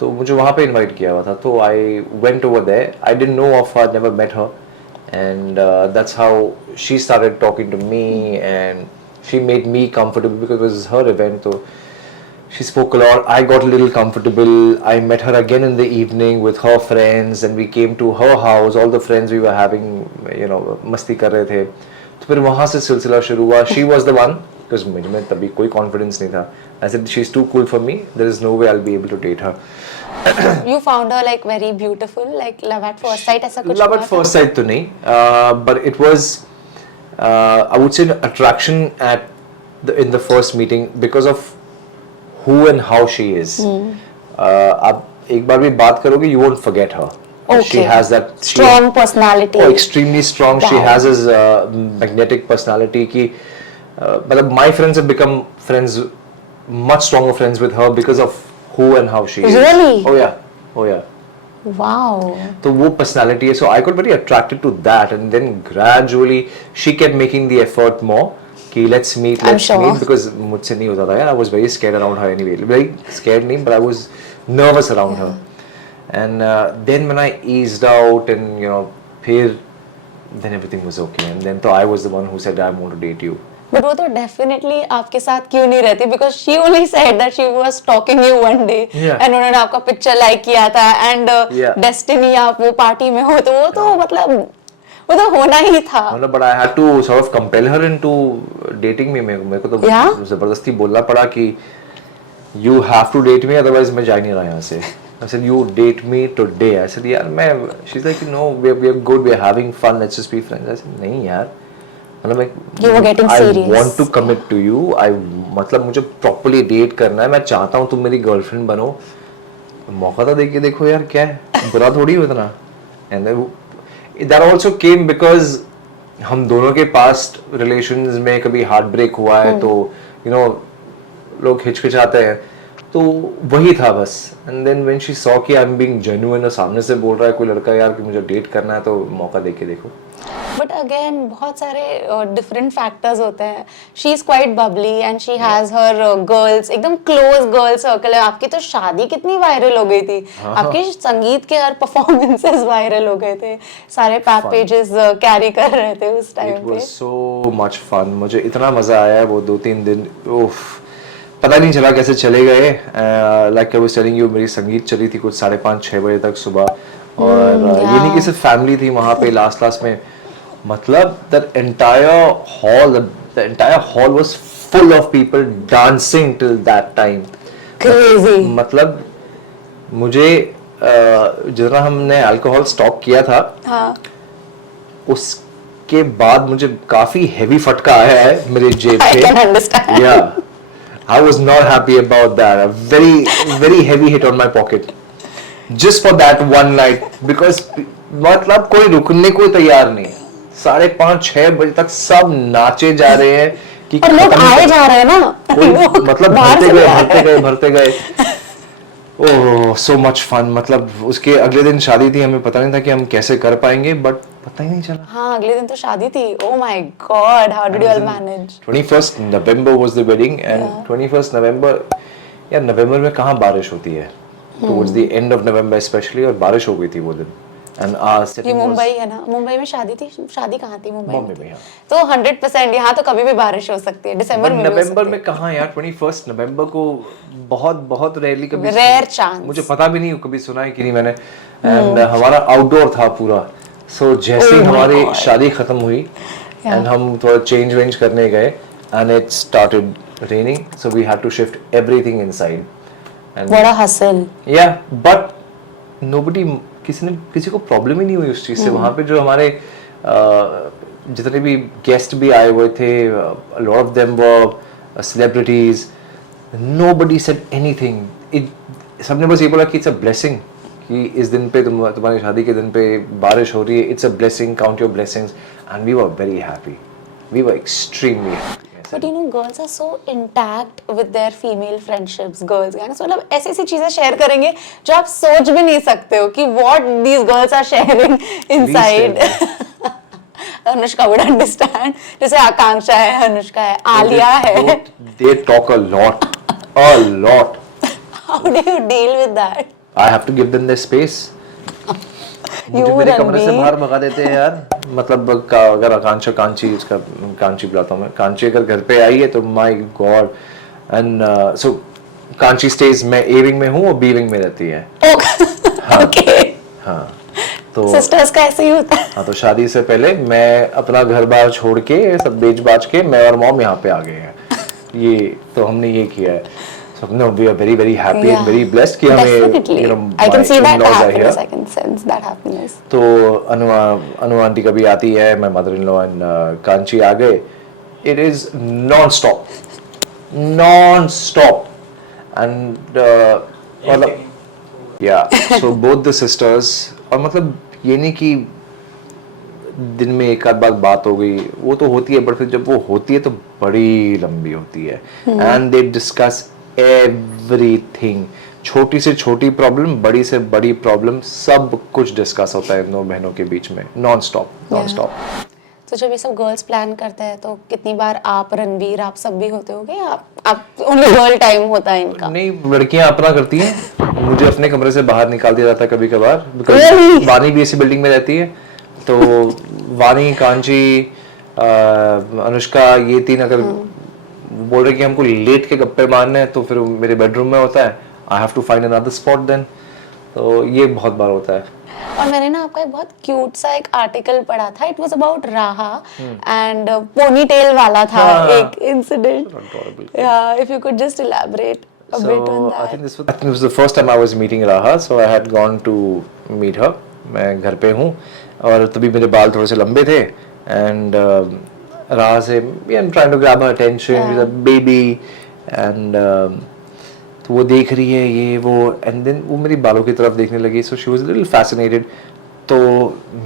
तो मुझे वहाँ पे invite किया हुआ था. तो I went over there. I didn't know of her, never met her, and that's how she started talking to me, and she made me comfortable because it was her event. So she spoke a lot. I got a little comfortable. I met her again in the evening with her friends, and we came to her house. All the friends we were having, मस्ती कर रहे थे. तो फिर वहाँ से सिलसिला शुरू हुआ. She was the one, because मुझे में तभी कोई confidence नहीं था. I said she's too cool for me. There is no way I'll be able to date her. You found her like very beautiful, like love at first sight ऐसा कुछ? Love at first sight तो नहीं, but it was, I would say, attraction in the first meeting because of who and how she is. आप एक बार भी बात करोगे, you won't forget her. Okay. She has that strong personality. Oh, extremely strong. Wow. She has this magnetic personality. कि मतलब my friends have become friends, much stronger friends with her because of who and how she is. Really? Oh yeah. Oh yeah. Wow. तो वो personality है. So I got very attracted to that, and then gradually she kept making the effort more. कि let's meet because मुझसे नहीं होता था यार. I was very scared around her anyway. Very scared नहीं, but I was nervous around her. And then when I eased out and फिर then everything was okay. And then तो I was the one who said I want to date you. But वो तो definitely आपके साथ क्यों नहीं रहती? Because she only said that she was stalking you one day. Yeah. And उन्होंने आपका picture like किया था and destiny आप वो party में हो तो वो तो मतलब वो तो होना ही था. मतलब but I had to sort of compel her into dating me. मेरे को तो जबरदस्ती बोलना पड़ा कि you have to date me, otherwise मैं जा नहीं रहा यहाँ से. I said you date me today. I said यार मैं. She's like no, we're good, we're having fun, let's just be friends. I said नहीं यार. You were getting serious. I want to commit to you. मतलब मुझे properly date करना है. मैं चाहता हूँ तुम मेरी girlfriend बनो. मौका तो देके देखो यार क्या है. बुरा थोड़ी हो इतना. And that also came because हम दोनों के past relations में कभी heartbreak हुआ है तो लोग हिचकिचाते हैं. तो वही था बस. And then when she saw कि I'm being genuine और सामने से बोल रहा है कोई लड़का यार कि मुझे डेट करना है तो मौका देके देखो. But again बहुत सारे different factors होते हैं. She is quite bubbly and she has her girls, एकदम close girl circle है. आपकी तो शादी कितनी viral हो गई थी. आपके संगीत के हर performances viral हो गए थे. सारे pack pages carry कर रहे थे उस time पे. It was so much fun. मुझे इतना मजा आया वो 2-3 दिन. पता नहीं चला कैसे चले गए. Like I was telling you, मेरी संगीत चली थी कुछ 5:30-6 बजे तक सुबह. और ये नहीं कि सिर्फ फैमिली थी वहाँ पे लास्ट में. मतलब the entire hall was full of people dancing till that time. Crazy. मतलब मुझे जितना हमने अल्कोहल स्टॉप किया था उसके बाद मुझे काफी हेवी फटका आया है मेरे जेब पे. I can understand. Yeah. I was not happy about that. A very heavy hit on my pocket. Just for that one night. Because मतलब कोई रुकने को तैयार नहीं. 5:30-6 बजे तक सब नाचे जा रहे हैं कि और लोग आए जा रहे हैं ना. मतलब भरते गए. ओह so much fun. मतलब उसके अगले दिन शादी थी. हमें पता नहीं था कि हम कैसे कर पाएंगे बट पता ही नहीं चला. हाँ अगले दिन तो शादी थी. Oh my God, how did you all manage? 21st November was the wedding and 21st November यार नवंबर में कहाँ बारिश होती है. Towards the end of November especially. और बारिश हो गई थी वो दिन. ये मुंबई है ना. मुंबई में शादी थी. शादी कहाँ थी? मुंबई में. तो 100% यहाँ तो कभी भी बारिश हो सकती है. दिसंबर में नवंबर में कहाँ यार. 21st नवंबर को बहुत रेयरली कभी. Rare chance. मुझे पता भी नहीं कभी सुना है कि नहीं मैंने. एंड हमारा आउटडोर था पूरा. सो जैसे ही हमारी शादी खत्म हुई एंड हम थोड़ा चेंज करने गए and it started raining, so we had to shift everything inside. And what a hustle. Yeah, but nobody किसी को प्रॉब्लम ही नहीं हुई उस चीज़ से। वहाँ पे जो हमारे जितने भी गेस्ट भी आए हुए थे, lot of them were celebrities, nobody said anything. सबने बस ये बोला कि इट्स अ ब्लेसिंग, कि इस दिन पे तुम्हारी शादी के दिन पे बारिश हो रही है, it's a blessing, count your blessings, and we were very happy, we were extremely happy. But you know, girls are so intact with their female friendships, girls gangs. मतलब ऐसी ऐसी चीजें शेयर करेंगे जो आप सोच भी नहीं सकते हो कि what these girls are sharing inside. Anushka would understand. जैसे आकांक्षा है, अनुष्का है, आलिया है. They talk a lot, a lot. How do you deal with that? I have to give them their space. मुझे मेरे कमरे से बाहर भगा देते हैं यार। मतलब अगर आकांक्षा उसका कांची बुलाता हूँ मैं, कांची अगर घर पे आई है तो my God. And so Kanchi stage, मैं ए विंग में हूँ, वो बी विंग में रहती है। ओके। हाँ, तो सिस्टर्स का ऐसे ही होता है। हाँ, तो शादी से पहले मैं अपना घर बार छोड़ के, सब बेच बाच के, मैं और मॉम यहाँ पे आ गए हैं। ये तो हमने ये किया है। So no, we are very very happy and very blessed कि हमें I can see that happiness, I can sense that happiness. तो अनु आंटी कभी आती है, my mother in law and Kanchi आ गए, it is non stop and मतलब yeah, so both the sisters, और मतलब ये नहीं कि दिन में एक आध बात हो गई, वो तो होती है, बट फिर जब वो होती है तो बड़ी लंबी होती है। एंड दे डिस्कस एवरीथिंग, छोटी से छोटी प्रॉब्लम, बड़ी से बड़ी प्रॉब्लम, सब कुछ डिस्कस होता है इन दोनों बहनों के बीच में, नॉन स्टॉप। तो जब ये सब गर्ल्स प्लान करते हैं तो कितनी बार आप, रणवीर, आप सब भी होते होगे, आप ओनली गर्ल टाइम होता है इनका? नहीं, लड़कियां अपना करती हैं, मुझे अपने कमरे से बाहर निकाल दिया जाता है कभी कभार, बिकॉज़ वानी भी इसी बिल्डिंग में रहती है। तो वानी, कांची, अनुष्का, ये तीन अगर बोल रहे कि हमको लेट के गप्पे मारने हैं तो फिर मेरे बेडरूम में होता है, I have to find another spot then. तो ये बहुत बार होता है। और मैंने ना आपका एक बहुत क्यूट सा एक आर्टिकल पढ़ा था, इट वाज अबाउट राहा एंड पोनी टेल वाला था एक इंसिडेंट। या if you could just elaborate a bit on that. I think this was the first time I was meeting Raha, so I had gone to meet her. मैं घर पे हूँ और तभी मेरे बाल थोड़े से लंबे थे, and Raha से I'm trying to grab her attention, she's a baby, and तो वो देख रही है ये वो, and then वो मेरी बालों की तरफ देखने लगी, so she was a little fascinated. तो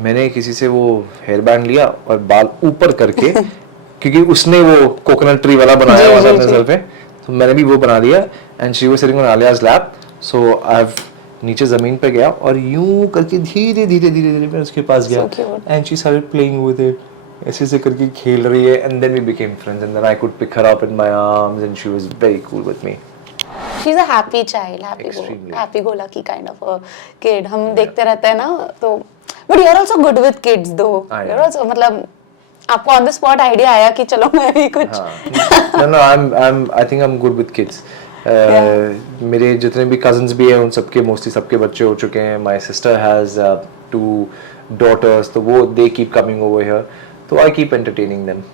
मैंने किसी से वो हेयर बैंड लिया और बाल ऊपर करके क्योंकि उसने वो कोकोनट ट्री वाला बनाया हुआ था अपने सर पे, तो मैंने भी वो बना दिया, and she was sitting on Alia's lap, so I have नीचे जमीन पे गया और यूं करके धीरे धीरे धीरे धीरे मैं उसके पास गया, and she started playing with it, ऐसे से करके खेल रही है, and then we became friends, and then I could pick her up in my arms and she was very cool with me. She's a happy child, happy go lucky kind of a kid. हम देखते रहते हैं ना, तो but you're also good with kids though. You're also मतलब आपको on the spot idea आया कि चलो मैं भी कुछ. No, I think I'm good with kids. मेरे जितने भी cousins भी हैं उन सबके mostly सबके बच्चे हो चुके हैं. My sister has 2 daughters, तो वो they keep coming over here, तो I keep entertaining them.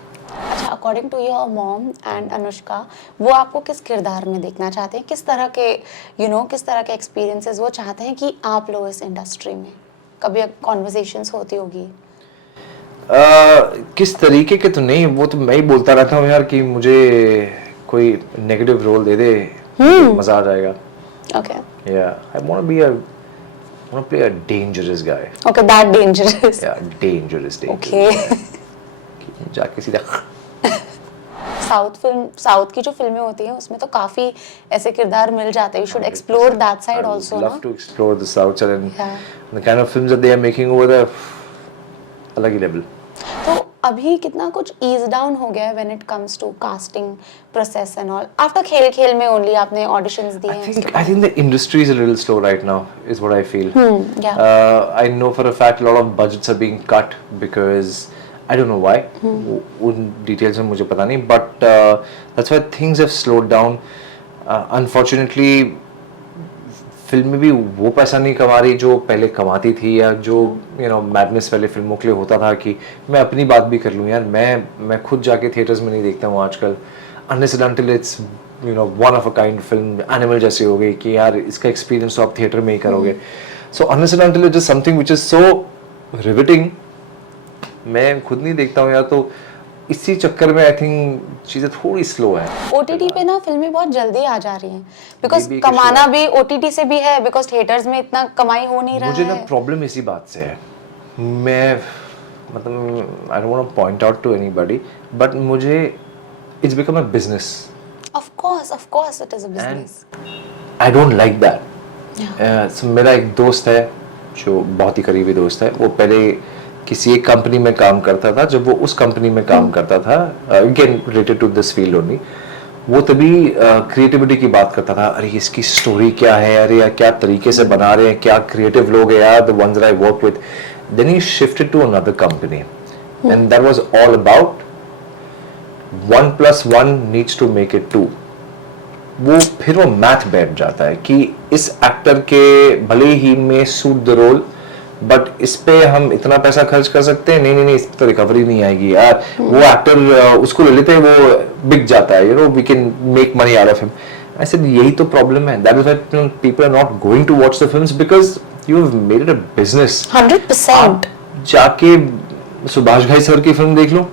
अच्छा, according to your mom and Anushka, वो आपको किस किरदार में देखना चाहते हैं, किस तरह के किस तरह के एक्सपीरियंसेस वो चाहते हैं कि आप लोग इस इंडस्ट्री में? कभी कॉन्वर्सेशंस होती होगी? किस तरीके के तो नहीं, वो तो मैं ही बोलता रहता हूँ यार कि मुझे कोई नेगेटिव रोल दे दे, मजा आ जाएगा. Okay. Yeah, I want to play a dangerous guy. Okay, that dangerous. Yeah, dangerous. Okay. जाके सीधा साउथ की जो फिल्में होती हैं उसमें तो काफी ऐसे किरदार मिल जाते हैं. You should explore that side also. I love to explore the south side and the kind of films that they are making over there, अलग ही लेवल. तो अभी कितना कुछ ease down हो गया है when it comes to casting process and all. After खेल में only आपने auditions दिए हैं. I think the industry is a little slow right now, is what I feel. Yeah. I know for a fact a lot of budgets are being cut because I don't know why. उन details में मुझे पता नहीं, but that's why things have slowed down. Unfortunately, film में भी वो पैसा नहीं कमा रही जो पहले कमाती थी, या जो मैडनेस वाले फिल्मों के लिए होता था कि मैं अपनी बात भी कर लूँ यार, मैं खुद जाके थिएटर्स में नहीं देखता हूँ आजकल, unless and until it's one of a kind film, animal जैसी हो गई कि यार इसका एक्सपीरियंस तो आप थिएटर में ही करोगे. So unless and until it is something which is so riveting, मैं खुद नहीं देखता हूँ यार, तो इसी चक्कर में आई थिंक चीजें थोड़ी स्लो है। ओटीटी पे ना फिल्में बहुत जल्दी आ जा रही हैं, बिकॉज कमाना भी ओटीटी से भी है, बिकॉज थिएटर्स में इतना कमाई हो नहीं रहा है। मुझे ना प्रॉब्लम इसी बात से है, मैं मतलब I don't want to point out to anybody, but मुझे it's become a business. Of course it is a business. I don't like that. मेरा एक दोस्त है जो बहुत ही करीबी दोस्त है, वो पहले किसी एक कंपनी में काम करता था। जब वो उस कंपनी में काम करता था, again related to this field only, वो तभी क्रिएटिविटी की बात करता था। अरे इसकी स्टोरी क्या है, अरे यार क्या तरीके से बना रहे हैं, क्या क्रिएटिव लोग हैं यार, the ones I work with. Then he shifted to another company and that was all about 1+1 needs to make it 2। वो फिर वो मैथ बैठ जाता है कि इस एक्टर के भले ही में सूट द रोल, बट इस पे हम इतना पैसा खर्च कर सकते हैं, नहीं इस पे तो रिकवरी नहीं आएगी यार। वो एक्टर उसको ले लेते हैं, वो बिक जाता है, you know, we can make money out of him. I said यही तो प्रॉब्लम है, that is why people are not going to watch the films, because you have made it a business. 100%। जाके सुभाष घई सर की film देख लो,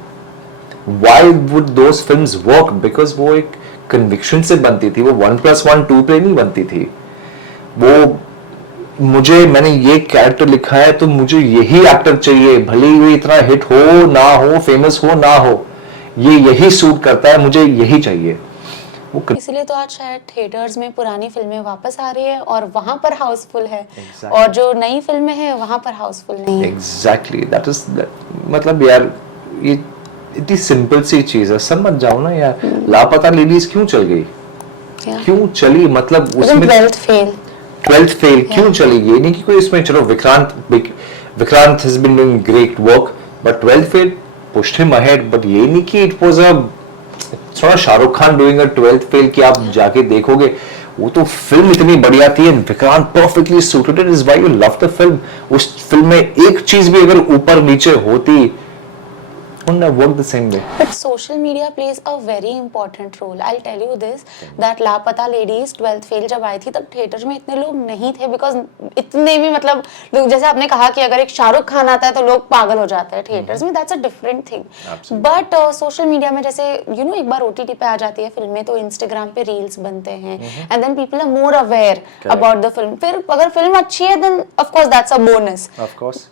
why would those films work? Because वो एक conviction से बनती थी, वो 1+1 2 पे नहीं बनती थी। वो मैंने ये कैरेक्टर लिखा है तो मुझे यही एक्टर चाहिए, भले ही वो इतना हिट हो ना हो, फेमस हो ना हो, ये यही सूट करता है, मुझे यही चाहिए। इसलिए तो आज शायद थिएटर्स में पुरानी फिल्में वापस आ रही है और वहां पर हाउसफुल है, और जो नई फिल्में हैं वहां पर हाउसफुल नहीं है। एग्जैक्टली, दैट इज मतलब यार ये इतनी सिंपल सी चीज है, समझ जाओ ना यार। लापता लेडीज क्यों चल गई, क्यों चली? मतलब उसमें 12th फेल क्यों चली? ये नहीं कि कोई इसमें, चलो Vikrant has been doing great work, but 12th fail pushed him ahead, but ये नहीं कि इट वाज अ थोड़ा Shahrukh Khan doing a 12th fail कि आप जाके देखोगे वो तो फिल्म इतनी बढ़िया थी and Vikrant perfectly suited, it is why you love the film. उस फिल्म में एक चीज भी अगर ऊपर नीचे होती, wouldn't have worked the same way. But social media plays a very important role. I'll tell you this, that लापता लेडीज 12th फेल जब आई थी तब थिएटर में इतने लोग नहीं थे, बिकॉज इतने भी मतलब लोग, जैसे आपने कहा कि अगर एक शाहरुख खान आता है तो लोग पागल हो जाते हैं थिएटर्स में, that's a different thing. But social media में जैसे यू नो एक बार ओटीटी पे आ जाती है फिल्में तो इंस्टाग्राम पे रील्स बनते हैं and then people are more aware about the film. फिर अगर फिल्म अच्छी है then of course that's a bonus.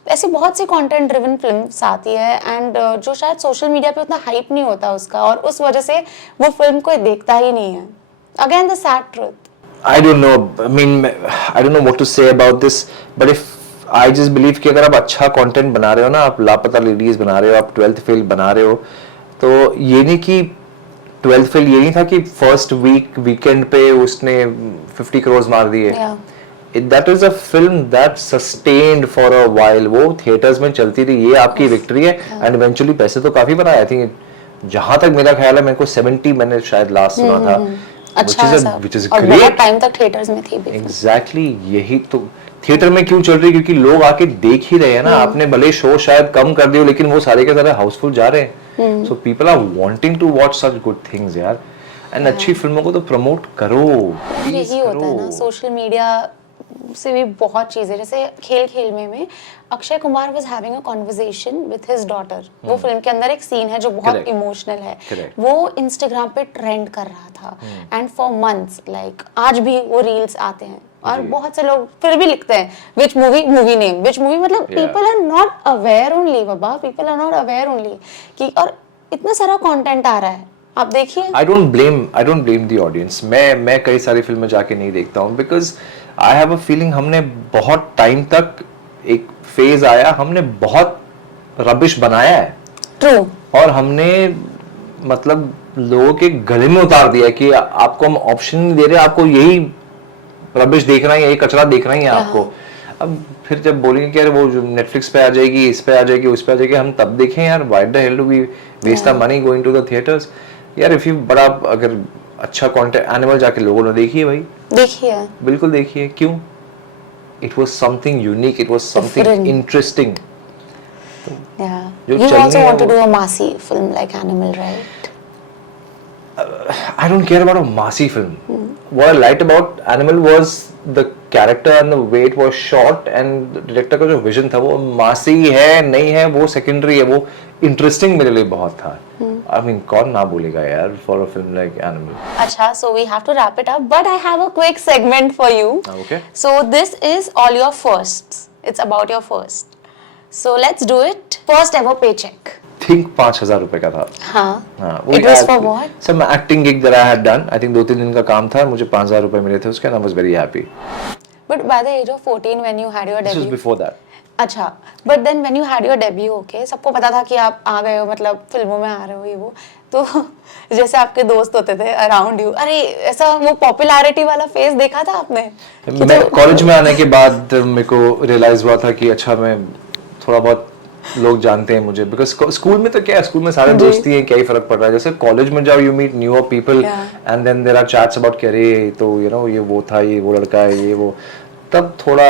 ऐसी बहुत सी कंटेंट ड्रिवन फिल्म्स आती है एंड जो शायद सोशल मीडिया पे उतना हाइप नहीं होता उसका, और उस वजह से वो फिल्म कोई देखता ही नहीं है। Again the sad truth. I don't know, I mean I don't know what to say about this, but if I just believe कि अगर आप अच्छा कंटेंट बना रहे हो ना, आप लापता लेडीज बना रहे हो, आप 12th फेल बना रहे हो, तो ये नहीं कि 12th फेल ये नहीं था कि फर्स्ट वीकेंड पे उसने 50 करोड़ मार दिए। That is a film that sustained for a while, वो थिएटर्स में चलती थी, ये आपकी विक्ट्री है एंड इवेंचुअली पैसे तो काफी बनाए। आई थिंक जहां तक मेरा ख्याल है, मेरे को 70 मैंने शायद लास्ट सुना था, which is और great। बहुत टाइम तक थिएटर्स में थी भी। Exactly, यही तो थिएटर में क्यों चल रही है, क्योंकि लोग आके देख ही रहे हैं ना। आपने भले शो शायद कम कर दियो, लेकिन वो सारे के सारे हाउसफुल जा रहे हैं। So people are wanting to watch such good things यार, एंड अच्छी फिल्मों को तो प्रमोट करो। यही होता है ना, सोशल मीडिया से भी बहुत चीजें, जैसे खेल में Akshay Kumar was having a conversation with his daughter. वो फिल्म के अंदर एक सीन है जो बहुत इमोशनल है, वो इंस्टाग्राम पे ट्रेंड कर रहा था एंड फॉर मंथ्स, लाइक आज भी वो रील्स आते हैं और बहुत से लोग फिर भी लिखते हैं which movie name, which movie, मतलब people are not aware only, बाबा people are not aware only कि, और इतना सारा कंटेंट आ रहा है, आप देखिए। I don't blame the audience। मैं कई सारी फिल्में जाके नहीं देखता हूँ, because I have a feeling हमने बहुत टाइम तक, एक फेज आया, हमने बहुत रबिश बनाया है। ट्रू। और हमने मतलब लोगों के गले में उतार दिया कि आपको हम ऑप्शन नहीं दे रहे, आपको यही रबिश देखना है, यही कचरा देखना ही है आपको। अब फिर जब बोलेंगे कि अरे वो जो नेटफ्लिक्स पे आ जाएगी, इस पे आ जाएगी, उस पे आ जाएगी, हम तब देखें यार। Why the hell do we waste our money going to the theatres यार। इफ यू बड़ा अगर अच्छा कंटेंट, एनिमल जाके लोगों ने देखिए भाई, देखिए, बिल्कुल देखिए। क्यों? It was something unique, it was something interesting. You also want to do a massy film like Animal, right? I don't care about a massy film. What I liked about Animal was the character and the way it was shot and director का जो vision था वो मासी है नहीं है वो secondary है, वो इंटरेस्टिंग मेरे लिए बहुत था. आई मीन कौन ना बोलेगा यार for a film like animal. अच्छा, so we have to wrap it up, but I have a quick segment for you. Okay. So this is all your firsts. It's about your first. So let's do it. First ever paycheck. Think 5,000 रुपए का था. हाँ. It was for what? Some acting gig that I had done. I think 2-3 दिन का काम था. मुझे 5,000 रुपए मिले थे उसके and I was very happy. But by the age of 14 when you had your This was debut. before that. अच्छा, but then when you had your debut, okay, सबको पता था कि आप आ गए हो, मतलब फिल्मों में आ रहे हो ये वो, तो जैसे आपके दोस्त होते थे अराउंड यू, अरे ऐसा वो पॉपुलैरिटी वाला फेज देखा था आपने? मैं कॉलेज में आने के बाद मेरे को रियलाइज हुआ था कि अच्छा मैं थोड़ा बहुत लोग जानते हैं मुझे, बिकॉज स्कूल में तो क्या है, स्कूल में सारे दोस्ती हैं, क्या ही फर्क पड़ रहा है. जैसे कॉलेज में जाओ you meet newer people and then there are chats about कि अरे तो यू नो ये वो था, ये वो लड़का है, ये वो, तब थोड़ा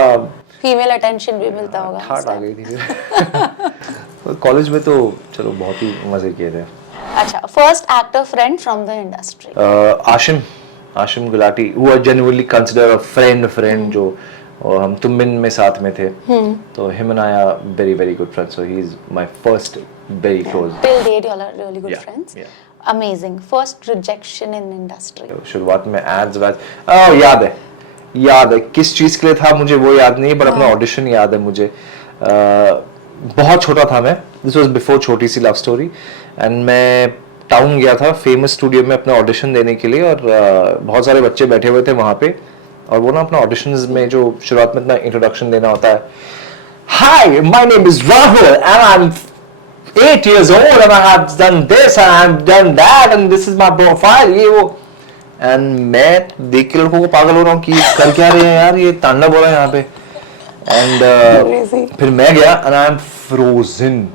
फीमेल अटेंशन भी मिलता होगा. ठाट आ गई थी. कॉलेज में तो चलो बहुत ही मजे किए थे. अच्छा, first actor friend from the industry. Aashim Gulati, who I genuinely consider a friend जो, और हम तुम बिन में साथ में थे, तो him and I are very very good friends, so he is my first very close. Till date you all are really good Yeah, friends. yeah. Amazing. First rejection in industry. शुरुआत में एड्स याद है किस चीज के लिए था मुझे वो याद नहीं है, पर अपना ऑडिशन याद है मुझे. बहुत छोटा था मैं, दिस वाज बिफोर छोटी सी लव स्टोरी, एंड मैं टाउन गया था फेमस स्टूडियो में अपना ऑडिशन देने के लिए, और बहुत सारे बच्चे बैठे हुए थे वहां पे, और वो ना अपना ऑडिशंस में जो शुरुआत में इतना इंट्रोडक्शन देना होता है, hi my name is Rahul and I am 8 years old and I have done this and I have done that and this is my profile, ये वो, एंड मैं देख के लड़कों को पागल हो रहा हूँ कि कर क्या रहे हैं यार, ये तांडव हो रहा है यहाँ पे. एंड फिर मैं गया and I am frozen,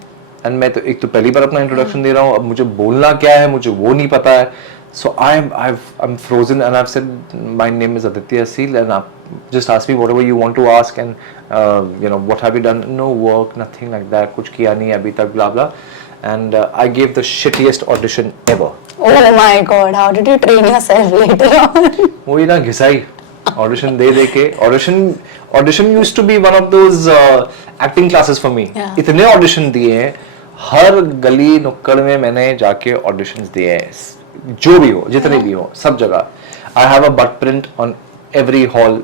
and मैं तो एक तो पहली बार अपना इंट्रोडक्शन दे रहा हूँ, अब मुझे बोलना क्या है मुझे वो नहीं पता है. So I'm frozen and I've said my name is Aditya Seal and just ask me whatever you want to ask and you know what have you done? No work, nothing like that. कुछ किया नहीं अभी तक, blah blah. And I gave the shittiest audition ever. Oh my God! How did you train yourself later on? वो ही ना घिसाई audition दे के, audition used to be one of those acting classes for me. Yeah. इतने audition दिए हैं, हर गली नुक्कड़ में मैंने जाके auditions दिए हैं, जो भी हो जितने भी हो सब जगह. I have a but print on every hall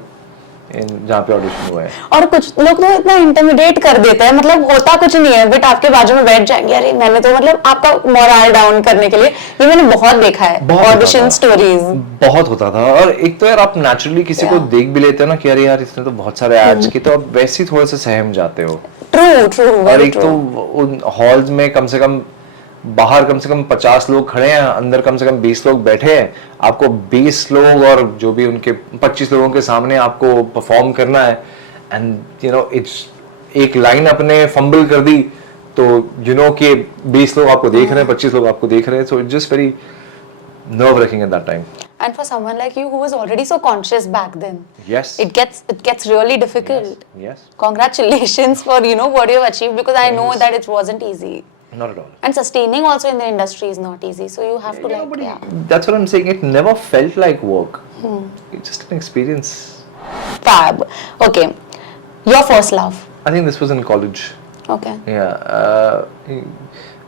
जहाँ पे ऑडिशन हुआ है. और कुछ लोग तो इतना इंटिमिडेट कर देते हैं, मतलब होता कुछ नहीं है बट आपके बाजू में बैठ जाएंगे, अरे मैंने तो, मतलब आपका मोरल डाउन करने के लिए. ये मैंने बहुत देखा है ऑडिशन स्टोरीज, बहुत होता था. और एक तो यार आप नेचुरली किसी को देख भी लेते हो ना कि अरे यार इसने तो बहुत सारे एड्स की, तो आप वैसे ही थोड़े से सहम जाते हो. ट्रू. और एक तो उन हॉल्स में कम से कम बाहर कम से कम 50 लोग खड़े हैं, अंदर कम से कम 20 लोग बैठे हैं, आपको 20 लोग और जो भी उनके 25 लोगों के सामने आपको परफॉर्म करना है. एंड यू नो इट्स एक लाइन अपने फंबल कर दी तो यू नो कि 20 लोग आपको देख रहे हैं, 25 लोग आपको देख रहे हैं, so it's just very nerve wracking at that time. And for someone like you who was already so conscious back then, yes, it gets really difficult. Yes. Congratulations for what you have achieved, because I know that it wasn't easy. Not at all. And sustaining also in the industry is not easy, so you have to That's what I'm saying, it never felt like work. It's just an experience. Fab. Okay, your first love? I think this was in college. Okay. Yeah,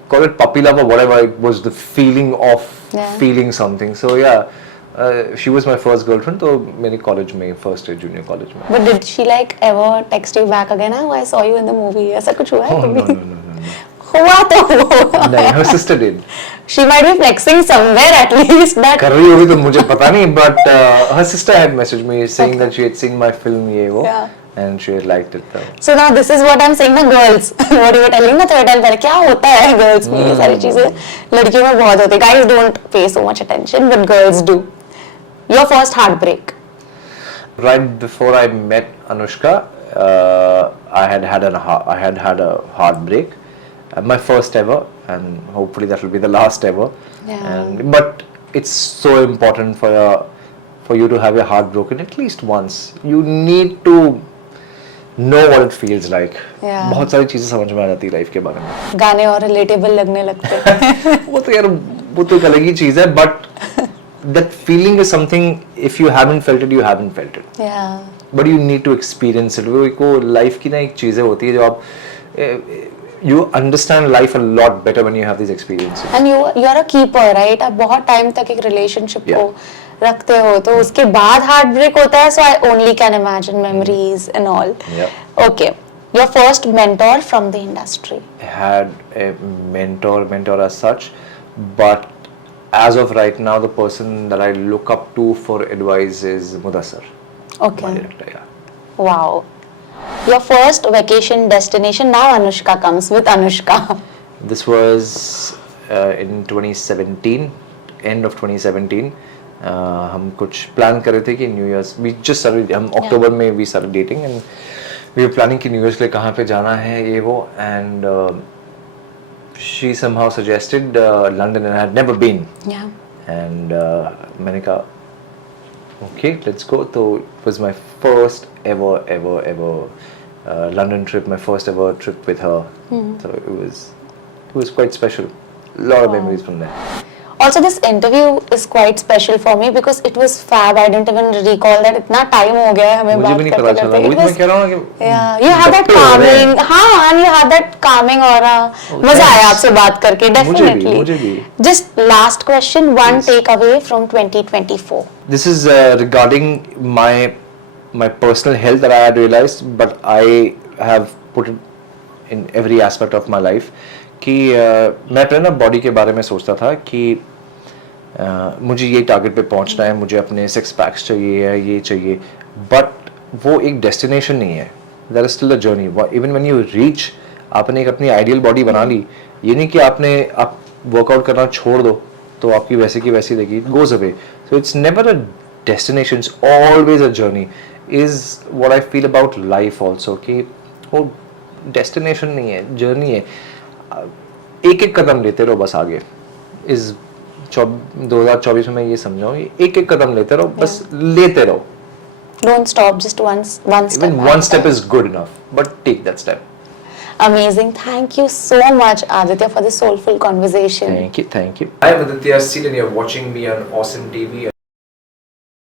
call it puppy love or whatever, it was the feeling of feeling something. So yeah, she was my first girlfriend, so मेरे college में, first year junior college में. But did she like ever text you back again? Oh, I saw you in the movie. ऐसा कुछ हुआ है कभी? No. हुआ तो हुआ. नहीं, her sister did. She might be flexing somewhere at least that. कर रही होगी तो मुझे पता नहीं, but her sister had messaged me saying that she had seen my film ये वो. Yeah. And she had liked it. So now this is what I'm saying ना, girls. What you were telling ना थोड़ा time पहले, क्या होता है girls में ये सारी चीजें लड़कियों में बहुत होती है. Guys don't pay so much attention, but girls do. Your first heartbreak? Right before I met Anushka, I had had a heartbreak. My first ever, and hopefully that will be the last ever. Yeah. But it's so important for you to have your heart broken at least once. You need to know what it feels like. Yeah. बहुत सारी चीजें समझ में आ जाती है life के बारे में. गाने और रिलेटेबल लगने लगते हैं. वो तो यार वो तो एक अलग ही चीज है, but that feeling is something, if you haven't felt it, you haven't felt it. Yeah. But you need to experience it. वो life की ना एक चीज़ें होती है जो आप you understand life a lot better when you have these experiences. And you are a keeper, right? आप बहुत time तक एक relationship को रखते हो, तो उसके बाद heartbreak होता है. So I only can imagine memories and all. Yeah. Okay. Your first mentor from the industry. I had a mentor as such, but as of right now, the person that I look up to for advice is Mudassar. Okay. My director, yeah. Wow. Your first vacation destination. Now Anushka comes with Anushka. This was in 2017, end of 2017. हम कुछ plan कर रहे थे कि New Year's. We just started. हम October में we started dating and we were planning कि New Year's के लिए कहाँ पे जाना है ये वो, and she somehow suggested London and I had never been. Yeah. And मैंने कहा okay, let's go. So it was my first ever London trip, my first ever trip with her. So it was quite special. A lot of memories from there. Also, this interview is quite special for me because it was fab. I didn't even recall that इतना time हो गया है हमें बात करते करते. वही मैं कह रहा हूँ कि yeah, you had that calming, हाँ, and you had that calming aura. मजा आया आपसे बात करके, definitely. मुझे भी. Just last question, one takeaway from 2024. This is regarding my personal health that I had realized, but I have put it in every aspect of my life. कि मैं अपने ना बॉडी के बारे में सोचता था कि मुझे ये टारगेट पे पहुंचना है, मुझे अपने 6 पैक्स चाहिए है, ये चाहिए, बट वो एक डेस्टिनेशन नहीं है. That is still a journey. Even when you reach, आपने एक अपनी आइडियल बॉडी बना ली, ये नहीं कि आप वर्कआउट करना छोड़ दो तो आपकी वैसे की वैसी रहेगी. It goes away. So it's never a destination, it's always a journey. Is what I feel about life also, कि वो डेस्टिनेशन नहीं है, जर्नी है. एक एक कदम लेते रहो बस आगे. इस 2024 में मैं ये समझा हूँ, एक एक कदम लेते रहो, बस लेते रहो. Don't stop, just one step. Even one step is good enough, but take that step. Amazing. Thank you so much, Aditya, for this soulful conversation. Thank you. I'm Aditya Seal and you're watching me on Awesome TV.